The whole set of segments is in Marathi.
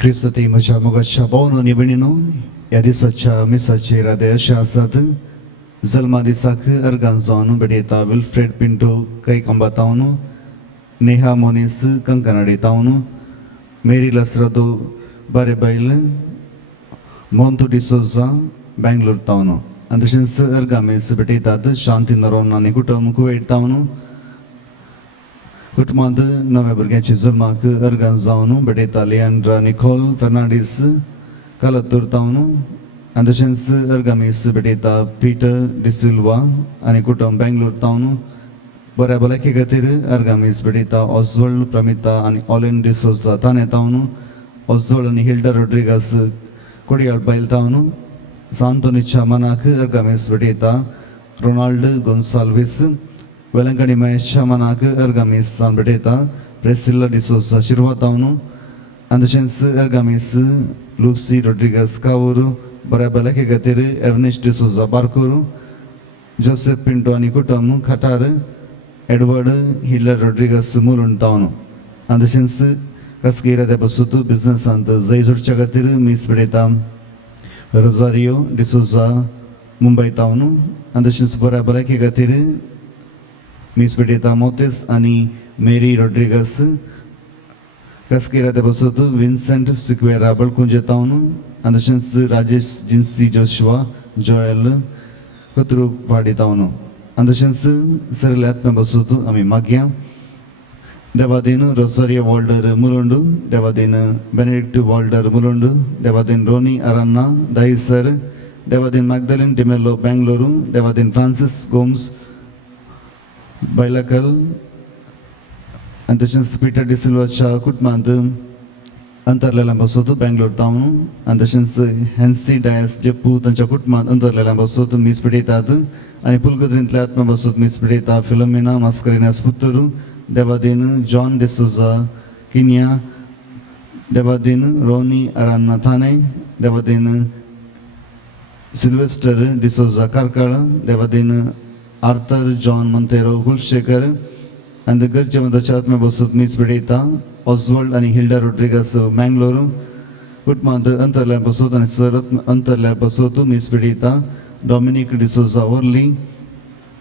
क्रिस्तते म्हज्या मोगाच्या भावनो नी भयणीनो, ह्या दिसाच्या मिसाचेर रादे अशें आसात. जल्मा दिसाक अर्गां जावन बेडयता विल्फ्रेड पिंटो कೈ कंबातावन, नेहा मोनीस कंकनाडेतावन, मेरी लसरादो बारेबायल मोंतो डिसोजा बेंगलोर तावन. आनी तशेंच अर्गामेस बेटयतात शांती नरोन आनी कुटुंब कुवेट तावन. कुटुंबांत नव्या भुरग्याच्या जल्माक अर्गां जावन बेटयता लियांड्रा निकोल फर्नांडीस कालतूर तावन. आनी तशेंच अर्गामेस बेटयता पीटर डिसिल्वा आनी कुटुंब बेंगलोर तावन. बऱ्या भलायके खातीर अर्गामेस बेटयता ऑस्वल्ड प्रमिता आनी ऑलेन डिसोजा ताने तावन. ऑस्वल्ड आनी हिल्डा रोड्रिगास कोडियाळ बायल तावन. सांतोनीच्या मनाक अर्गामेस बेटयता रोनाल्ड गोन्साल्वीस. वेलंकणी महेशच्या मनाक अर्गामेस जावन बेटयता प्रेसिल्ला डिसोजा शिरवा तावन. आनी तशेंच अर्गामेस लुसी रोड्रिगास कावूर. बऱ्या भलायके खातीर एवनिश डिसोजा बारकूर. जोसेफ पिंटो आनी कुटुंब खटार. एडवर्ड हिल्डर रोड्रिगास मुलुंड तावन. आनी तशेंच कसकेरा ते बसूत बिझनसांत जय जोडच्या खातीर मीस बेटयता रोजारियो डिसोजा मुंबय तावन. आनी तशेंच बऱ्या भलायके खातीर मीस बेटयता मोतेस आनी मेरी रोड्रिगास. कसकेरा ते बसूत विन्सेंट सिक्वेरा बळकुंजे तावन. आनी तशेंच राजेश जिन्सी जोशुआ जोएल कत्रू पाडी तावन. आनी तशेंच सगळे आत्म्या बसूत आमी मागया. Devadin Rosario वॉल्डर Mulund. Devadin Benedict वॉल्डर Mulund. Devadin Ronnie अरान्ना Dahisar. Devadin मॅग्दलिन D'Mello Bengaluru. Devadin Francis Gomes बैलाकल. आनी तशेंच पीटर डिसिल्वाच्या कुटुंबांत अंतरलेल्या बसत बेंगलोर तावन. आनी तशेंच हॅन्सी डायस जेप्पू तांच्या कुटुंबांत अंतरलेल्या बसत मीस बेटयतात. आनी पुलगद्रींतल्या आत्म्या बसत मीस बेटयता फिलोमिना मास्करिनास पुत्तूर. देवादीन जॉन डिसोजा किनिया. देवादीन रोनी अरान्ना थाने. देवादीन सिल्वेस्टर डिसोजा कारकळ. देवादीन आर्थर जॉन मंतेरो हुलशेकर. आनी गरजेवंताच्या आत्म्या बसत मीस बेटयता ऑस्वल्ड आनी हिल्डा रोड्रिगास मँगलोर. कुटुंबांत अंतरल्या बसत आनी सर अंतरल्या बसत मीस बेटयता डॉमिनिक डिसोजा वर्ली.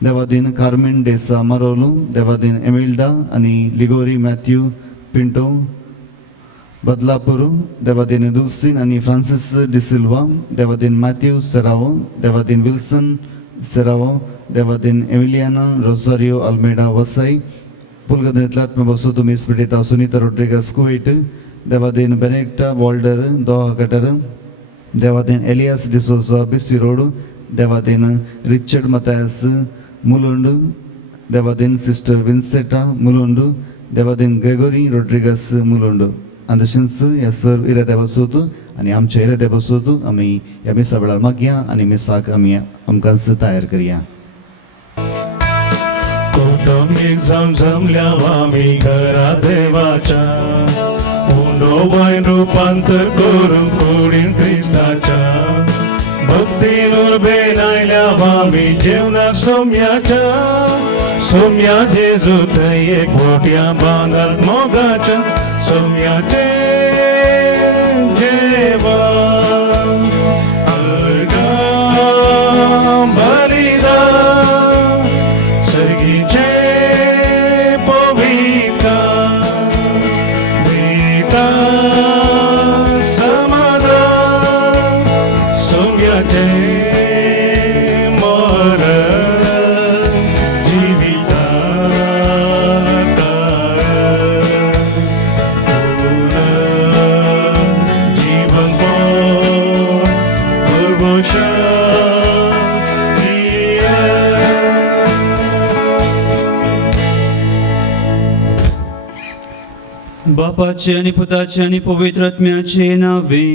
देवादीन कार्मेन डेसा मरोलू. देवादीन एमिल्डा आनी लिगोरी मॅथ्यू पिंटो बदलापूर. देवादीन दुल्सीन आनी फ्रांसिस डिसिल्वा. देवादीन मॅथ्यू सेरावो. देवादीन Wilson Serrao. Devadin Emiliana Rosario Almeida Vasai. पुलगद्रींतल्या आत्म्या बसत मीस बेटयता सुनीता रोड्रिगास कुवेट. देवादीन बेनेडिक्टा वॉल्डर दोहा कटर. देवादीन एलियास डिसोजा बिसी रोड. देवादीन रिचर्ड मतायस मुलुंड. देवादीन सिस्टर विन्सेटा मुलुंड. देवादीन ग्रेगोरी रोड्रिगास मुलुंड. आनी तशेंच ह्या सर्व इराद्या बसत आनी आमच्या इराद्या बसत आमी ह्या मिसा वेळार मागया आनी मिसाक आमी आमकां तयार करया. कौटुंबिक जमजमल्या आमी घरा देवाच्या. उंडो वायन रुपांतर करून कुडीन क्रिस्ताच्या. भक्तीन उर्बेन आयल्या आमी जेवणाक सोम्याच्या. सोम्या जेजू थंय एकवट्या बांदात मोगाच्या. सोम्याचे जेवण अर्गां बलिदान सर्गीचे पवित्र दिता समाधान. सोम्याचे बापाचे आणि पुताचे आणि पवित्र आत्म्याचे नावे.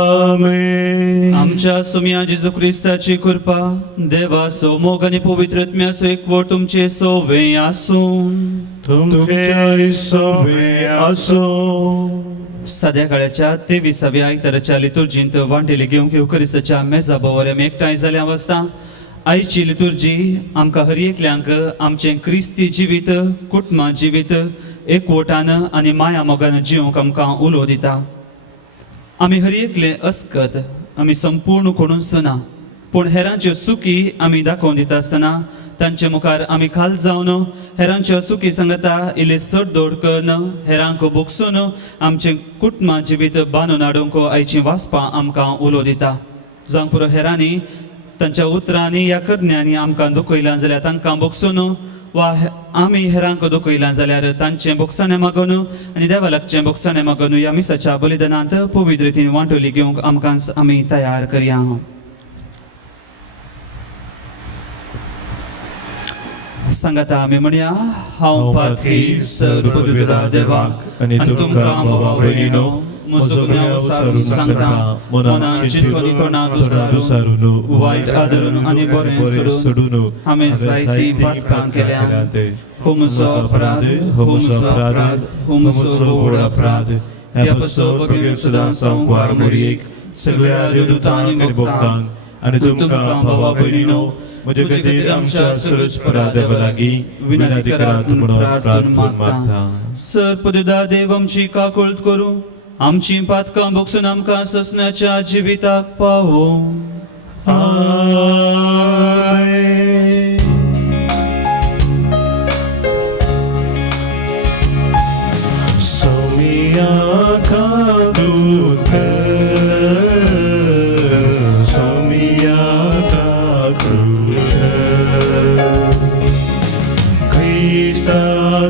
आमेन. आमच्या सुम्या जेजू ख्रिस्ताची कृपा देवासो मोग आणि पवित्र आत्म्यासो एकवट तुमचे सोवे आसून तुमचे सोबे आसो. सध्या काळाच्या 23व्या आयताराच्या लितुर्जींत वांटेले घेवंक क्रिस्ताच्या मेजा बोवार आमी एकठांय जाल्या अवस्था. आयची लितुर्जी आमकां हर एकल्यांक आमचें क्रिस्ती जिवीत कुटुंबा जिवीत एकवटान आनी माया मोगान जिवंक आमकां उलो दिता. आमी हर एकले अस्कत, आमी संपूर्ण कोणूच ना, पूण हेरांच्यो सुखी आमी दाखोवन दिता आसतना तांचे मुखार आमी खाल जावन हेरांच्यो सुखी संगता इल्ले सड दोड करून हेरांक बोगसून आमचें कुटुंबां जिवीत बांदून हाडूंक आयचीं वाचपां आमकां उलो दिता. जावं पुरो हेरांनी तांच्या उतरांनी या करण्यांनी आमकां दुखयलां जाल्यार तांकां बोगसून वा आमी हेरांक दुखयलां जाल्यार तांचें बोगसाणें मागून आनी देवा लागचें बोगसाणें मागून ह्या मिसाच्या बलिदानांत पवित्र रितीन वांटोली घेवंक आमकां आमी तयार करया. सांगाता आमी म्हणया, हांव पातकी सर्वपिता देवाक आनी तुमकां भावा भयणीनो म्हजो गुन्यांव सारून सांगता. मनान चिंतून तोंडान दुसारून वायट आदरून आनी बरें सोडून हांवें जायतीं पातकां केल्यात. हो म्हजो अपराध, हो म्हजो अपराध, हो म्हजो व्हड अपराध. ह्या पासो बगीर सदां सांवार मोरयेक सगळ्या देवदूतां आनी भक्तांक आनी तुमकां भावा भयणीनो म्हजे खातीर आमच्या सरस्परा देवा लागीं विनंती करात म्हणून प्रार्थना मागता. सर्पदुदा देव आमची काकुळट करूं, आमची पातकां बोगसून आमकां ससनाच्या जिविताक पावो. आमेन. सोमिया काकुळट कर, सोमिया काकुळट कर, ख्रिस्ता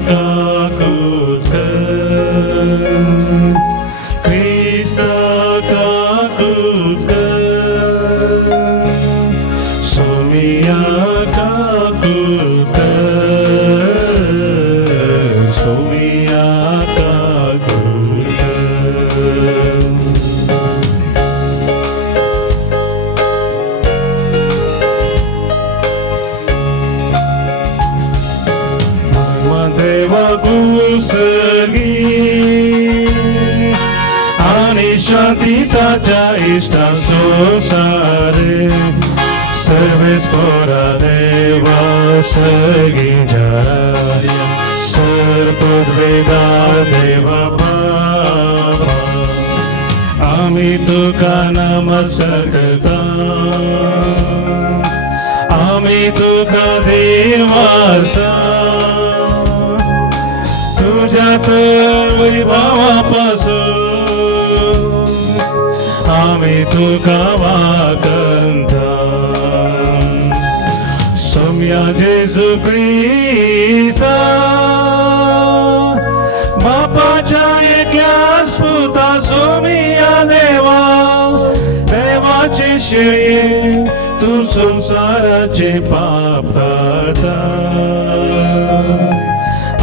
काकुळट कर, ख्रिस्ता काकुळट कर, सोमिया काकुळट कर, सोमिया काकुळट कर. देवा कुसर्गी आणि शांती ताच्या इष्टा सोसारे सर्वेस्परा देवा सर्गी जराया सर्पद्वेदा देवा बाबा आम्ही तुका नमस्कारता आम्ही तुका देवासा तुझ्या तर वैभवापासून आम्ही तुका वाकंता. सोम्या जेजू ख्रिस्ता बापाच्या एकल्याच पुता सोमिया देवा देवाची शिळी तू संसाराचे पाप काढता.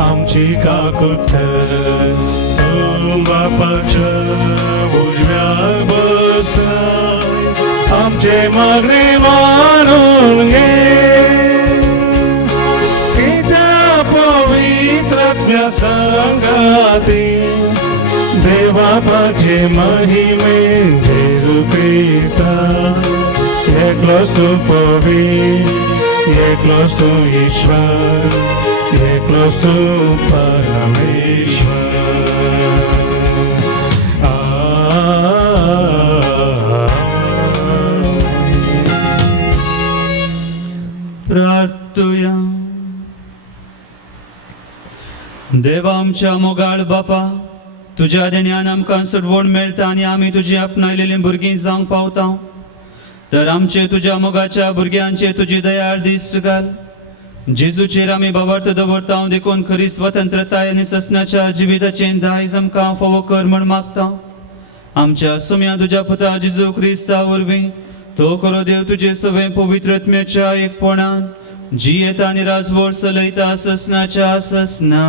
आमची काकुळट कर, तू बापाच्या उजव्याक बसला आमचे मागणे मानून घे. त्या पवित्र संगाती देवापाचे महिमे जेजू ख्रिस्ता एकलोच तू पवित्र एकलोच तू ईश्वर एकलोच तू परमेश्वर. प्रार्थुया. देवा आमच्या मोगाळ बापा, तुज्या देण्यान आमकां सडवण मेळटा आनी आमी तुजी आपणायलेलीं भुरगीं जावंक पावता. तर आमचे तुज्या मोगाच्या भुरग्यांचे तुजी दयाळ दिश्ट घाल. जेजूचेर आमी बाबार्थ दवरता देखून खरी स्वतंत्रताय आनी ससनाच्या जिविताचे दायज आमकां फावो कर म्हण मागता. आमच्या सुम्या तुज्या पुता जेजू ख्रिस्ता वरवीं तो खरो देव तुजे सवे पवित्रत्म्याच्या एकपणान जियेता आनी राजवट चलयता ससनाच्या ससना.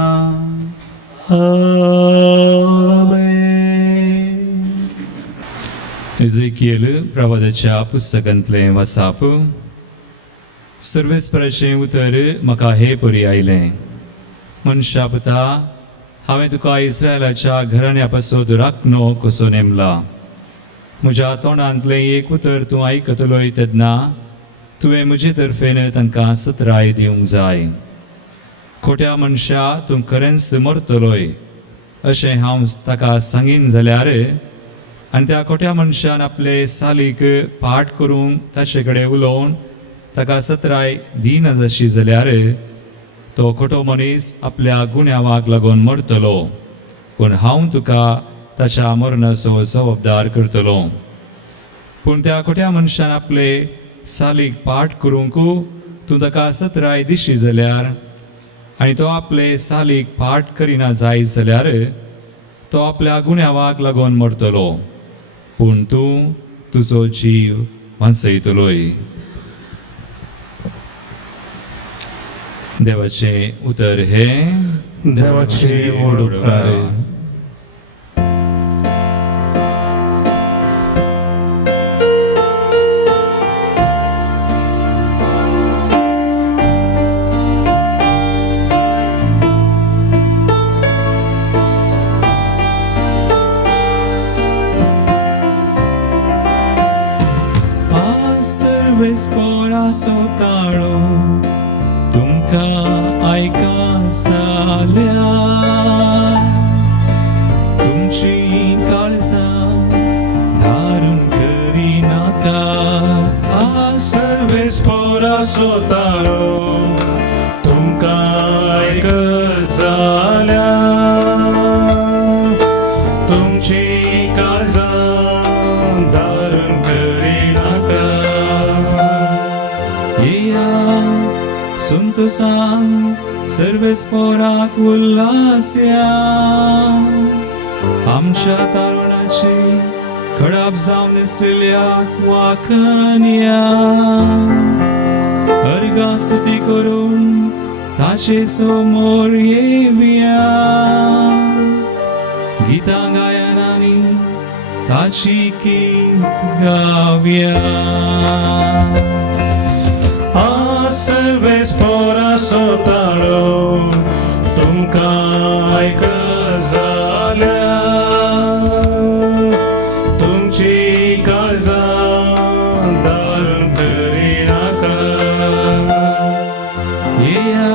एझेकियेल प्रवादाच्या पुस्तकांतलें वाचप. सर्वेस्पराचें उतर म्हाका हे परी आयलें. मनशा पुता, हांवें तुका इस्रायलाच्या घराण्या पासत राखणो कसो नेमला. म्हज्या तोंडांतलें एक उतर तूं आयकतलोय तेन्ना तुवें म्हजे तर्फेन तांकां सत्राय दिवंक जाय. खोट्या मनशा तूं खरेंच मरतलोय अशें हांव ताका सांगीन जाल्यार आनी त्या खोट्या मनशान आपले सालीक पाठ करूंक ताचे कडेन उलोवन ताका सत्राय दिना जशी जाल्यार तो खोटो मनीस आपल्या गुन्यांवाक लागून मरतलो पूण हांव तुका ताच्या मरणाचो जबाबदार करतलो. पूण त्या खोट्या मनशान आपले सालीक पाठ करूंक तूं ताका सत्राय दिशी जाल्यार आनी तो आपले सालीक पाठ करिना जायत जाल्यार तो आपल्या गुन्यांवाक लागून मरतलो पूण तूं तुजो जीव वाचयतलोय. देवाचें उतर हे देवाची व्हड उपकार. सर्वेस्पराचो ताळो तुमकां आयका जाल्या तुमची काळजां धारून करिनाका. सर्वेस्पराचो ताळो तुमकां आयकत जाल्या तुमची काळजां धारून करिनाका. संतोषान सर्वेस्पराक उल्हास्या आमच्या तारुणाचे खडाप जावन दिसलेल्याक वाखन्या अर्गा स्तुती करून ताचे समोर येवया. गीतां गायनांनी ताची कीर्त गावया. सर्वेस्पराचो ताळो तुमकां आयकत जाल्या तुमची काळजां धारून करिनाका. येया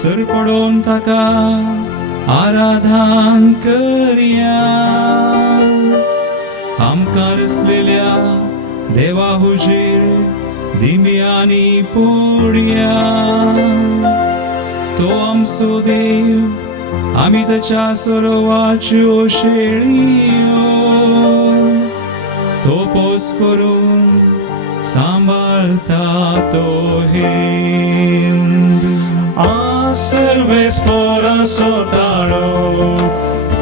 सर पडोवन ताका आराधन करया. आमकां रचलेल्या देवा हुजीर दिव्यांनी पोडया. तो आमचो देव आमी ताच्या सरोवाच्यो शेळयो तो पोस करून सांबाळता तो हिंद. सर्वेस्पराचो ताळो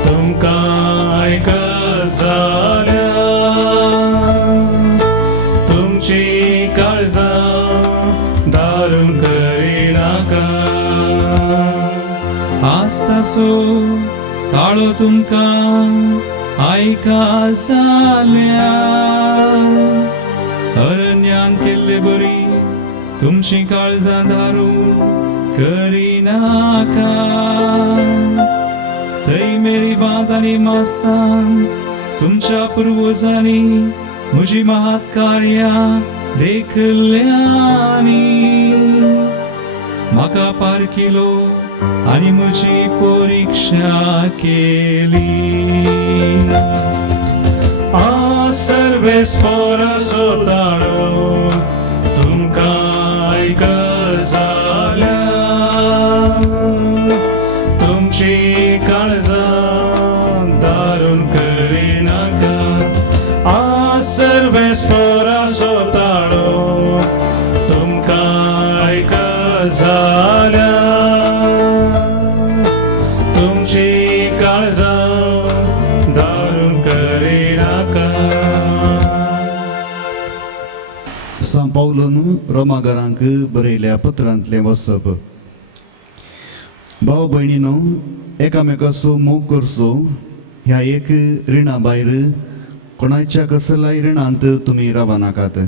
तुमकां आयकत जाल्या तुमची काळजां धारून करिनाका. आस्तासो ताळो तुमकां आयका जाल्या अरण्यान केल्ले बरी तुमची काळजां धारून करिनाका. थंय मेरीबांत आनी मासांत तुमच्या पुर्वजांनी म्हजी महात कार्यां देखल्यांनी म्हाका पारखिलो आनी म्हजी परिक्षा केली. सर्वेस्पराचो ताळो तुमकां आयकत जाल्या तुमची काळजां धारून करिनाका. सर्वेस्पराचो ताळो तुमकां आयकत जाल्या तुमची काळजां धारून करिनाका. सांत पावलोन रोमाघरांक बरयल्या पत्रांतलें वचप. भाव भयणीनो, एकामेकाचो मोग करचो ह्या एक रिणा भायर कोणाच्या कसलाय रिणांत तुमी रावा नाकात.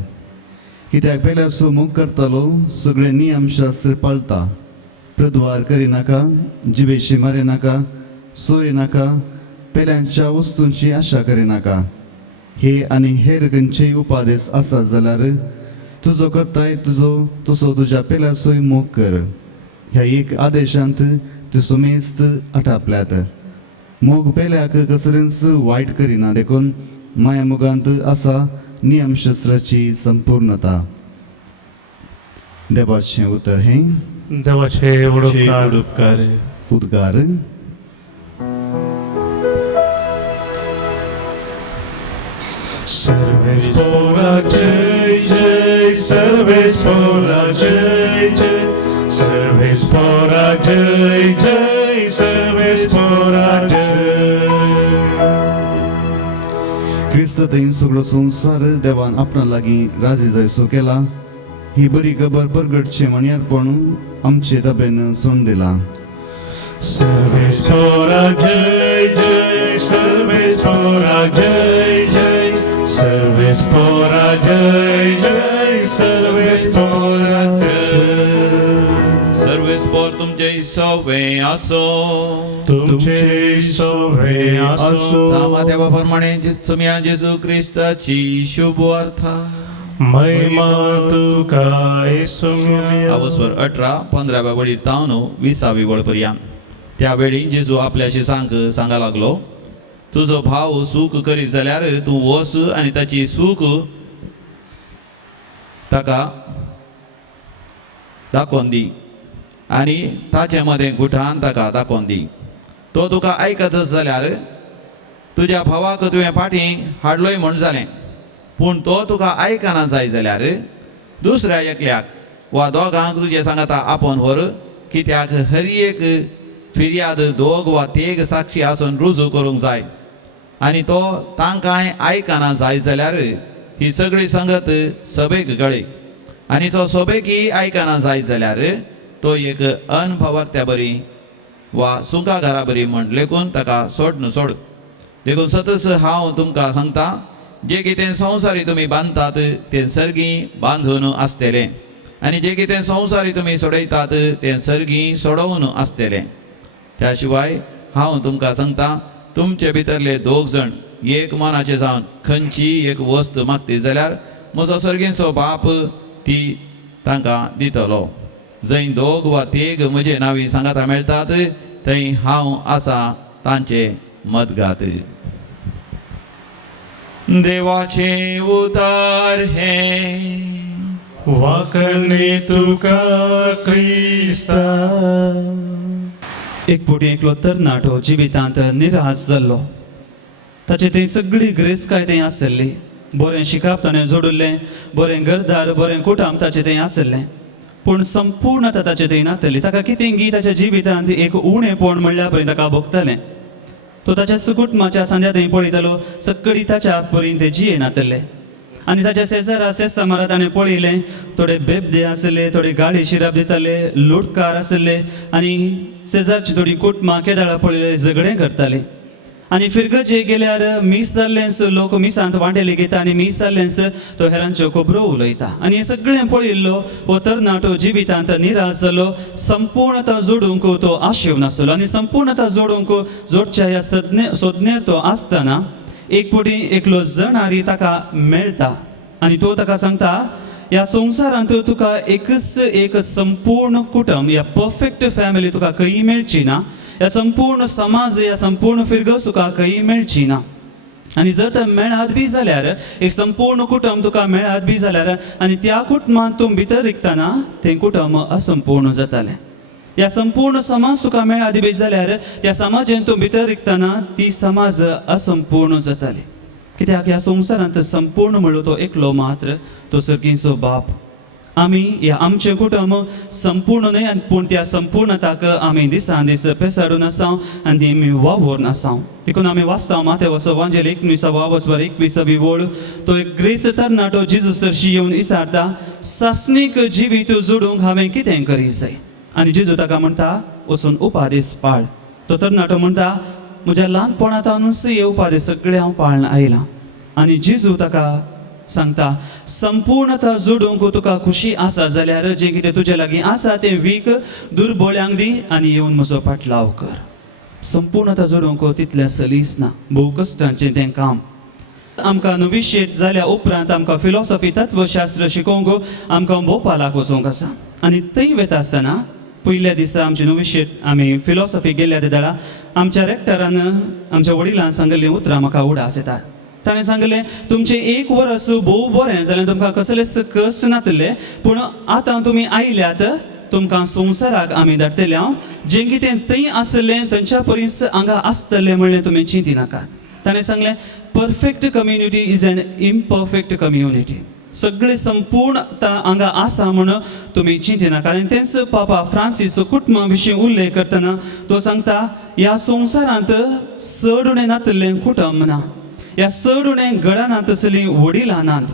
कित्याक पेल्याचो मोग करतलो सगळे नियम शास्त्र पाळटा. प्रद्वार करिनाका, जिवेशी मारिनाका, सोरिनाका, पेल्यांच्या वस्तूंची आशा करिनाका. हे आनी हेर खंयचेय उपादेश आसात जाल्यार तुजो करताय तुजो तसो तुज्या पेल्याचोय मोग कर. ह्या एक आदेशांत त्यो सुमेस्त आटापल्यात. मोग पेल्याक कसरेंच वायट करिना देखून माया मोगांत आसा नियमशास्त्राची संपूर्णता. देवाचें उतर हे देवाचे उडोपकार उपकार उद्गार. सर्वेस्पोरा जय जय, सर्वेस्पोरा जय जय, सर्वेस्पोरा जय जय, सर्वेस्पोरा जय. क्रिस्त थंय सगळो संसार देवान आपणा लागीं राजी जायसो केला. ही बरी खबर परगटचे मणियारपण आमचे ताब्यान सोडून दिला. सर्वेस्पोरा जय जय, सर्वेस्पोरा जय जय, सर्वेस्पोरा जय जय, सर्वेस्पोरा जय. सर्वेस्पोर तुमचे सवे असो. तुमचे सोवे असो. सामा देवाप्रमाणे सुम्या जेजू ख्रिस्ताची शुभ वार्ता. महिमा तुका येशूया. अवस्वर 18 15व्या वळीर तावन 20वी वळपर्यंत. त्यावेळी जेजू आपल्याशी सांगा लागलो, तुझो भाव सूख करीत जाल्यार तूं वच आनी ताची सूख ताका दाखोवन दी आनी ताचे मदें गुठान ताका दाखोवन दी. तो तुका आयकतच जाल्यार तुज्या भावाक तुवें फाटीं हाडलोय म्हण जालें. पूण तो तुका आयकना जाय जाल्यार दुसऱ्या एकल्याक वा दोगांक तुजे सांगाता आपोवन व्हर. कित्याक हर एक फिर्याद 2 वा 3 साक्षी आसून रुजू करूंक जाय. आनी तो तांकांय आयकना जाय जाल्यार ही सगळी संगत सभेक कळे. आनी तो सभेकी आयकना जाय जाल्यार तो एक अनभवार्थ्या बरी वा सुका घरा बरी म्हण लेखून ताका सोड. देखून सतत हांव तुमकां सांगता, जे कितें संवसारी तुमी बांदतात तें सर्गी बांदून आसतलें, आनी जे कितें संवसारी तुमी सोडयतात तें सर्गी सोडवून आसतलें. त्या शिवाय हांव तुमकां सांगता, तुमचे भितरले 2 जण एक मनाचे जावन खंयची एक वस्त मागती जाल्यार म्हजो सर्गीचो बाप ती तांकां दितलो. जंय 2 वा 3 म्हजे नांवी सांगाता मेळटात थंय हांव आसा तांचे मदगात. देवाचे उतार हे वाकणे तुका क्रिस्ता. एक पुटी एकलो तरणाटो जिवितांत निराश जाल्लो. ताचे थंय सगळी ग्रेस काय थंय आसली. बरें शिकप ताणें जोडिल्लें, बरें घरदार, बरें कुटुंब ताचे थंय आसलें. पूण संपूर्णता ताचे थंय नासली. ताका कितेंगी ताच्या जिवितांत एक उणेपण म्हणल्यार परी ताका भोगतालें. तो ताच्या कुटुंबाच्या सांद्या थंय पळयतालो, सगळी ताच्या परीन ते जियेनातले. आनी ताच्या शेजारा समारा ताणें पळयलें, थोडे बेबदे आसले, थोडे गाडी शिराब दिताले, लुटकार आसले, आनी शेजारची थोडी कुटुंबां केदाळां पळयले झगडें करतालीं. आनी फिरगजे गेल्यार मीस जाल्लेंच लोक मिसांत वांटेले घेता आनी मीस जाल्लेंच तो हेरांच्यो खबरो उलयता. आनी हें सगळें पळयल्लो हो तरणाटो जिवितांत निराश जालो. संपूर्णता जोडूंक तो आशेव नासलो आनी संपूर्णता जोडच्या ह्या सोदनेर तो आसतना एक पुटी एकलो जणारी ताका मेळटा आनी तो ताका सांगता, ह्या संवसारांत तुका एकच एक संपूर्ण कुटुंब, ह्या परफेक्ट फॅमिली तुका खंय मेळची ना. ह्या संपूर्ण समाज, ह्या संपूर्ण फिरगस तुका खंय मेळची ना. आनी जर तर मेळात बी जाल्यार एक संपूर्ण कुटुंब तुका मेळात बी जाल्यार आनी त्या कुटुंबांत तूं भितर रिकतना तें कुटुंब असंपूर्ण जातालें. ह्या संपूर्ण समाज तुका मेळात बी जाल्यार त्या समाजान तूं भितर रिकतना ती समाज असंपूर्ण जाताली. कित्याक ह्या संवसारांत संपूर्ण म्हणलो तो एकलो मात्र, तो सर्गीचो बाप. आमी ह्या आमचें कुटुंब संपूर्ण न्हय, पूण त्या संपूर्णताक आमी दिसान दीस पेसाडून आसां आनी ती आमी वावरून आसां. देखून आमी वाचता माथेवाचो एवांजेल 21 वळ. तो एक ग्रेस तरणाटो जेजू सरशी येवन विचारता, सासणीक जिवीत जोडूंक हांवें कितें करी जाय. आनी जेजू ताका म्हणटा, वचून उपादेश पाळ. तो तरणाटो म्हणटा, म्हज्या ल्हानपणांतूनच हे उपादेश सगळे हांव पाळन आयलां. आनी जेजू ताका सांगता, संपूर्णता जोडूंक तुका खुशी आसा जाल्यार जें कितें तुजे लागीं आसा तें वीक, दुर्बळ्यांक दी आनी येवन म्हजो पाटलाव कर. संपूर्णता जोडूंक तितलें सलीस ना, भोव कश्टांचें तें काम. आमकां नोविशिएट जाल्या उपरांत आमकां फिलॉसॉफी तत्वशास्त्र शिकोवंक आमकां भोपालाक वचोंक आसा. आनी थंय वता आसतना पयल्या दिसा आमची नोविशेट आमी फिलॉसॉफी गेल्या त्या दाडा आमच्या रेक्टरान आमच्या वडिलांन सांगलेलीं उतरां म्हाका उडास येता. ताणें सांगलें तुमचें 1 वर्स भोव बरें जालें, तुमकां कसलेच कश्ट नातले, पूण आतां तुमी आयल्यात तुमकां संवसाराक आमी धाडटले हांव, जें कितें थंय आसलें थंयच्या परीस हांगा आसतलें म्हणलें तुमी चिंती नाकात. ताणें सांगलें perfect community is an imperfect community. सगळे संपूर्णता हांगा आसा म्हणून तुमी चिंती नाका. आनी तेच पापा फ्रांसीस कुटुंबा विशीं उल्लेख करतना तो सांगता ह्या संवसारांत चड उणें नातलें कुटुंब ना, ह्या चड उणें घरांत आसलीं वडिलां नात.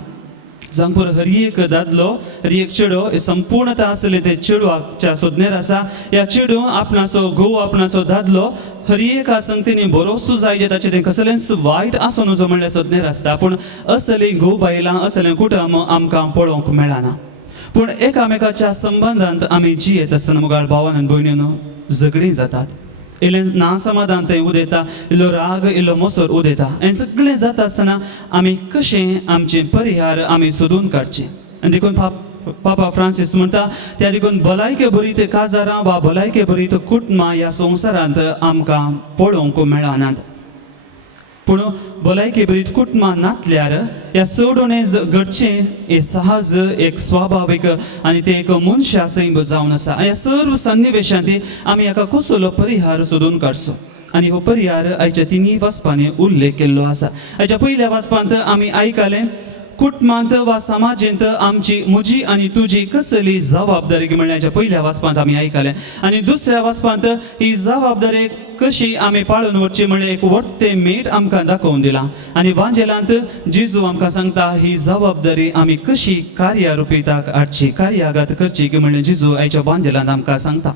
जांपूर हर एक दादलो हर एक चेडो संपूर्णता आसले ते चेडवाच्या सोदनेर आसा. ह्या चेडू आपणाचो घोव आपणाचो दादलो हर एका संगतींनी बरोसो जाय जे ताचें तें कसलेंच वायट आसूं नजो म्हणल्यार सोदनेर आसता. पूण असलीं घोव बायलां असलें कुटुंब आमकां पळोवंक मेळना. पूण एकामेकाच्या संबंदांत आमी जियेत आसतना मुगाळ भावान आनी भयणीनो झगडीं जातात. इल्लें नासमाधान थंय उदेता, इल्लो राग इल्लो मोसोर उदेता. हें सगळें जाता आसतना आमी कशें आमचें परिहार आमी सोदून काडचें. आनी देखून पापा फ्रांसीस म्हणटा त्या देखून भलायके बरीत काजारां वा भलायके बरीत कुटुंबां ह्या संवसारांत आमकां पळोवंक मेळनात. पूण भलायके बरीत कुटुंबां नातल्यार ह्या चड उणें घडचें हें सहज एक स्वाभावीक आनी तें एक मनशा सैम जावन आसा. ह्या सर्व सन्निवेशांत आमी हाका कसलो परिहार सोदून काडचो. आनी हो परिहार आयच्या तिनी वाचपांनी उल्लेख केल्लो आसा. हाच्या पयल्या वाचपांत आमी आयकलें कुटुंबांत वा समाजींत आमची म्हजी आनी तुजी कसली जबाबदारी म्हणल्यार हाच्या पयल्या वाचपांत आमी आयकलें. आनी दुसऱ्या वाचपांत ही जबाबदारी कशी आमी पाळून वरची म्हणल्यार एक व्हडलें मेट आमकां दाखोवन दिलां. आनी वांजेलांत जेजू आमकां सांगता ही जबाबदारी आमी कशी कार्यारुपीताक हाडची, कार्यागत करची म्हणल्यार जेजू आयच्या वांजेलांत आमकां सांगता.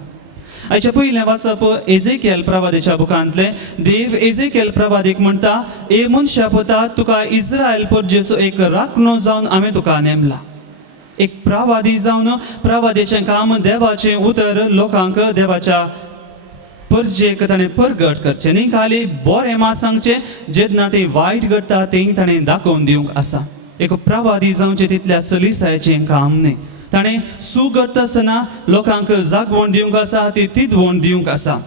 आयच्या पयलें वाचप एजेकियल प्रवादीच्या बुकांतलें. देव एजेकियल प्रवादीक म्हणटा ए मनशा पुता तुका इस्रायल परजेचो एक राखणो जावन हांवें तुका नेमला. एक प्रवादी जावन प्रवादीचें काम देवाचें उतर लोकांक देवाच्या परजेक ताणें परगट करचें, न्ही खाली बरें मात सांगचें जेन्ना तें वायट घडटा तें ताणें दाखोवन दिवंक आसा. एक प्रवादी जावचें तितल्या सलिसायेचें काम न्ही. ताणें सूख घडटा आसतना लोकांक जागवण दिवंक आसा, ती तिदवण दिवंक आसा.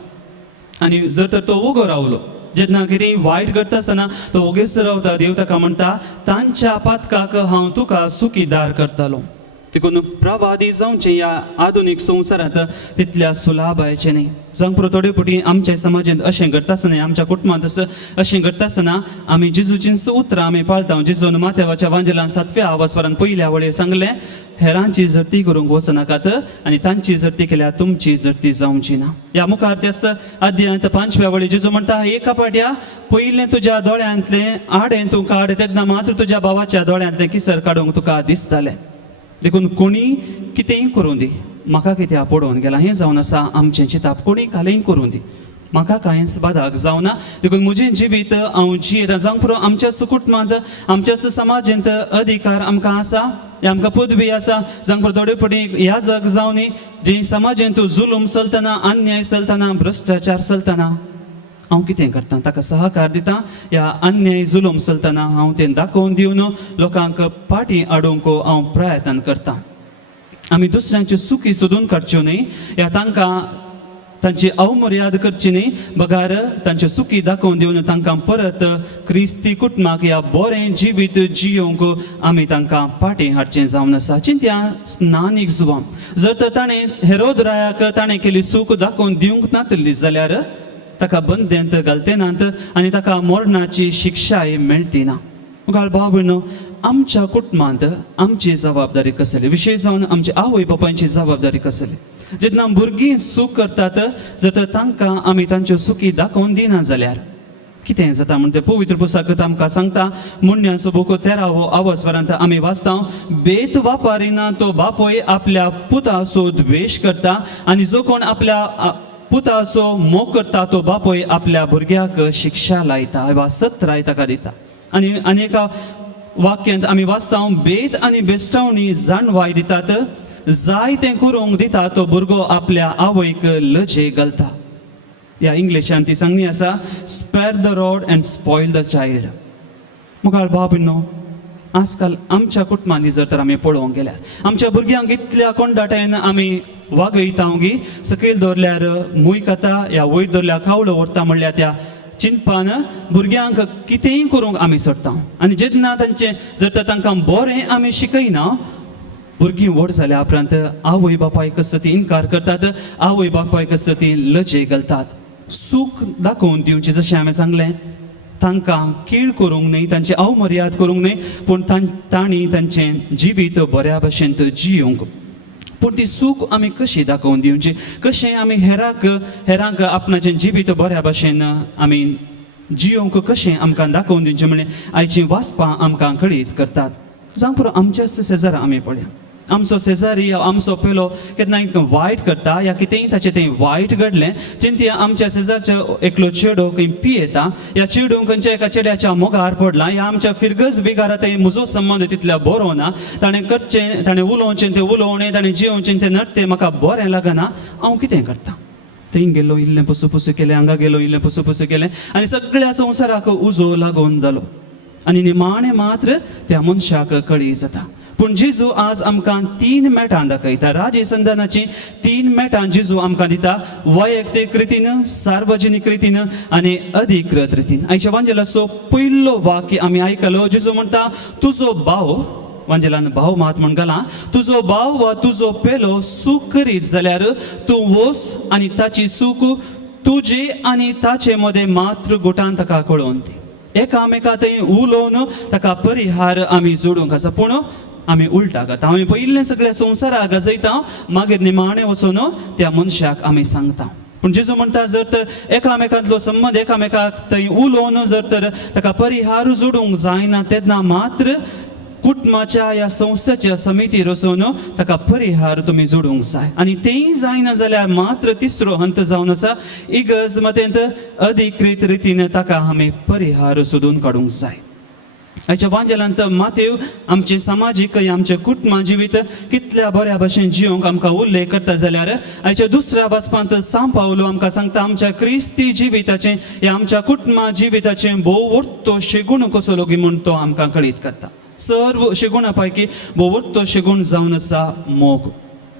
आनी जर तर तो ओगो रावलो जेन्ना कितें वायट घडटा आसतना तो ओगेच रावता, देव ताका म्हणटा तांच्या पातकाक हांव तुका सुखीदार करतलो. देखून प्रवादी जावचें ह्या आधुनीक संवसारांत तितल्या सुलाभायचें न्ही. जावं थोडे फावटी आमच्या समाजांत अशें घडटा आसतना आमच्या कुटुंबांत अशें घडटा आसतना आमी जेजूचीं उतरां आमी पाळटा. जेजून माथेवाच्या वांजेलांत 7व्या वाचपारांत पयल्या वळेर सांगलें हेरांची जर्ती करूंक वचनाकात आनी तांची जर्ती केल्यार तुमची जर्ती जावची ना. ह्या मुखार त्याच अध्यायांत 5व्या वळेर जेजू म्हणटा एका पाट्या पयलें तुज्या दोळ्यांतलें आडें तूं काड तेन्ना मात्र तुज्या भावाच्या दोळ्यांतलें किसर काडूंक तुका दिसतलें. देखून कोणी कितेंय करूं दी, म्हाका कितें पडोवन गेलां हें जावन आसा आमचें चिताप. कोणी कालेंय करूं दी, म्हाका कांयच बादाक जावना. देखून म्हजें जिवीत हांव जियेता. जावं पुरो आमच्याच कुटुंबांत आमच्याच समाजांत अधिकार आमकां आसा, आमकां पदवी आसा. जावं पुरो थोडे फावटी ह्या जग जावन जे समाजांत जुलूम चलतना, अन्याय चलतना, भ्रश्टाचार चलतना हांव कितें करतां ताका सहकार दितां. ह्या अन्याय जुलूम चलतना हांव तें दाखोवन दिवन लोकांक फाटीं हाडूंक हांव प्रयत्न करतां. आमी दुसऱ्यांच्यो सुखी सोदून काडच्यो न्ही, ह्या तांकां तांची अवमर्याद करची न्ही, बगार तांच्यो सुखी दाखोवन दिवन तांकां परत क्रिस्ती कुटुंबाक ह्या बरें जिवीत जियोंक आमी तांकां फाटीं हाडचें जावन आसा. चिंत्या स्नानीक जुवां जर तर ताणें हेरोद रायाक ताणें केली सूख दाखोवन दिवंक नातली जाल्यार ताका बंदेंत घालते नात आनी ताका मरणाची शिक्षाय मेळटी ना. मुखार भाव भयणो आमच्या कुटुंबांत आमची जबाबदारी कसली, विशेश जावन आमच्या आवय बापायची जबाबदारी कसली. जेन्ना भुरगीं सूख करतात जर तर तांकां आमी तांच्यो सुखी दाखोवन दिना जाल्यार कितें जाता म्हणटा पवित्र पुस्तकांत आमकां सांगता. मुन्यांचो बूक 13वो आवाजवरांत आमी वाचता बेत वापारिना तो बापोय आपल्या पुताचो द्वेश करता आनी जो कोण आपल्या पुताचो मोग करता तो बापोय आपल्या भुरग्याक शिक्षा लायता वा सत्राय ताका दिता. आनी एका वाक्यांत आमी वाचता बेत आनी बेस्टावणी जाणवाय दितात, जाय तें करूंक दिता तो भुरगो आपल्या आवयक लजे घालता. ह्या इंग्लिशांत ती सांगणी आसा spare the rod and spoil the child. मुखार भाव भयणो आजकाल आमच्या कुटुंबांनी जर तर आमी पळोवंक गेल्यार आमच्या भुरग्यांक इतल्या कोंडाटायन आमी वागयता गी सकयल दवरल्यार मूय खाता या वयर दवरल्यार कावळो व्हरता म्हणल्यार त्या चिंतपान भुरग्यांक कितेंय करूंक आमी सोडटा आनी जेन्ना तांचे जर तर तांकां बरें आमी शिकयना भुरगीं व्हड जाल्या उपरांत आवय बापायक कसो ती इन्कार करतात आवय बापायक कसो ती लजे घालतात सूख दाखोवन दिवचें जशें हांवें सांगलें तांकां कीळ करूंक न्ही तांची अवमर्याद करूंक न्ही पूण तांणी तांचें जिवीत बऱ्या भशेन जियोंक पूण ती सूख आमी कशी दाखोवन दिवची कशें आमी हेरांक आपणाचें जिवीत बऱ्या भशेन आमी जियोंक कशें आमकां दाखोवन दिवचें म्हणलें आयचीं वाचपां आमकां कळीत करतात जावं पुरो आमच्याच शेजारा आमी पळया आमचो शेजारी आमचो पेलो केन्नाय वायट करता या कितेंय ताचें तें वायट घडलें चिंतया आमच्या शेजारचो एकलो चेडो खंय पियेता या चेडूंक खंयच्या एका चेड्याच्या मोगार पडला या आमच्या फिरगज बिगारा थंय म्हजो संबंद तितल्या बरो ना ताणें उलोवचें तें उलोवणें ताणें जियोवचें तें नडटें म्हाका बरें लागना हांव कितें करतां थंय गेलो इल्लें पुसू केलें हांगा गेलो इल्लें पुसू केलें आनी सगळ्या संवसाराक उजो लागून जालो आनी निमाणें मात्र त्या मनशाक कळी जाता पूण जेजू आज आमकां 3 मेटां दाखयता राजे संदानाची 3 मेटां जेजू आमकां दिता वैयक्तीक रितीन सार्वजनीक रितीन आनी अधिकृत रितीन आयच्या वांजेलाचो पयलो वाक्य आमी आयकलो जेजू म्हणटा तुजो भाव वांजेलान भाव मात म्हण घाला तुजो भाव वा तुजो पेलो सूख करीत जाल्यार तूं वच आनी ताची सूख तुजे आनी ताचे मदें मात्र गुटान ताका कळोवन दी एकामेका थंय उलोवन ताका परिहार आमी जोडूंक आसा पूण आमी उलटा करता आमी पयलें सगळ्या संवसाराक गजयता मागीर निमाणें वचून त्या मनशाक आमी सांगता पूण जेजू म्हणटा जर तर एकामेकांतलो संबंद एकामेकाक थंय उलोवन जर तर ताका परिहार जोडूंक जायना तेन्ना मात्र कुटुंबाच्या या संस्थेच्या समितीर वचून ताका परिहार तुमी जोडूंक जाय आनी तेंय जायना जाल्यार मात्र तिसरो हंत जावन आसा इगज मतेंत अधिकृत रितीन ताका आमी परिहार सोदून काडूंक जाय आयच्या वांजेलांत मातेव आमचे सामाजीक आमचे कुटुंबा जिवीत कितल्या बऱ्या भशेन जियोंक आमकां उल्लेख करता जाल्यार आयच्या दुसऱ्या वाचपांत सांग पावलो आमकां सांगता आमच्या क्रिस्ती जिविताचें या आमच्या कुटुंबा जिविताचें भोव व्हडतो शेगूण कसो लोगी म्हूण तो आमकां कळीत करता सर्व शेगुणा पैकी भोव व्हडतो शेगूण जावन आसा मोग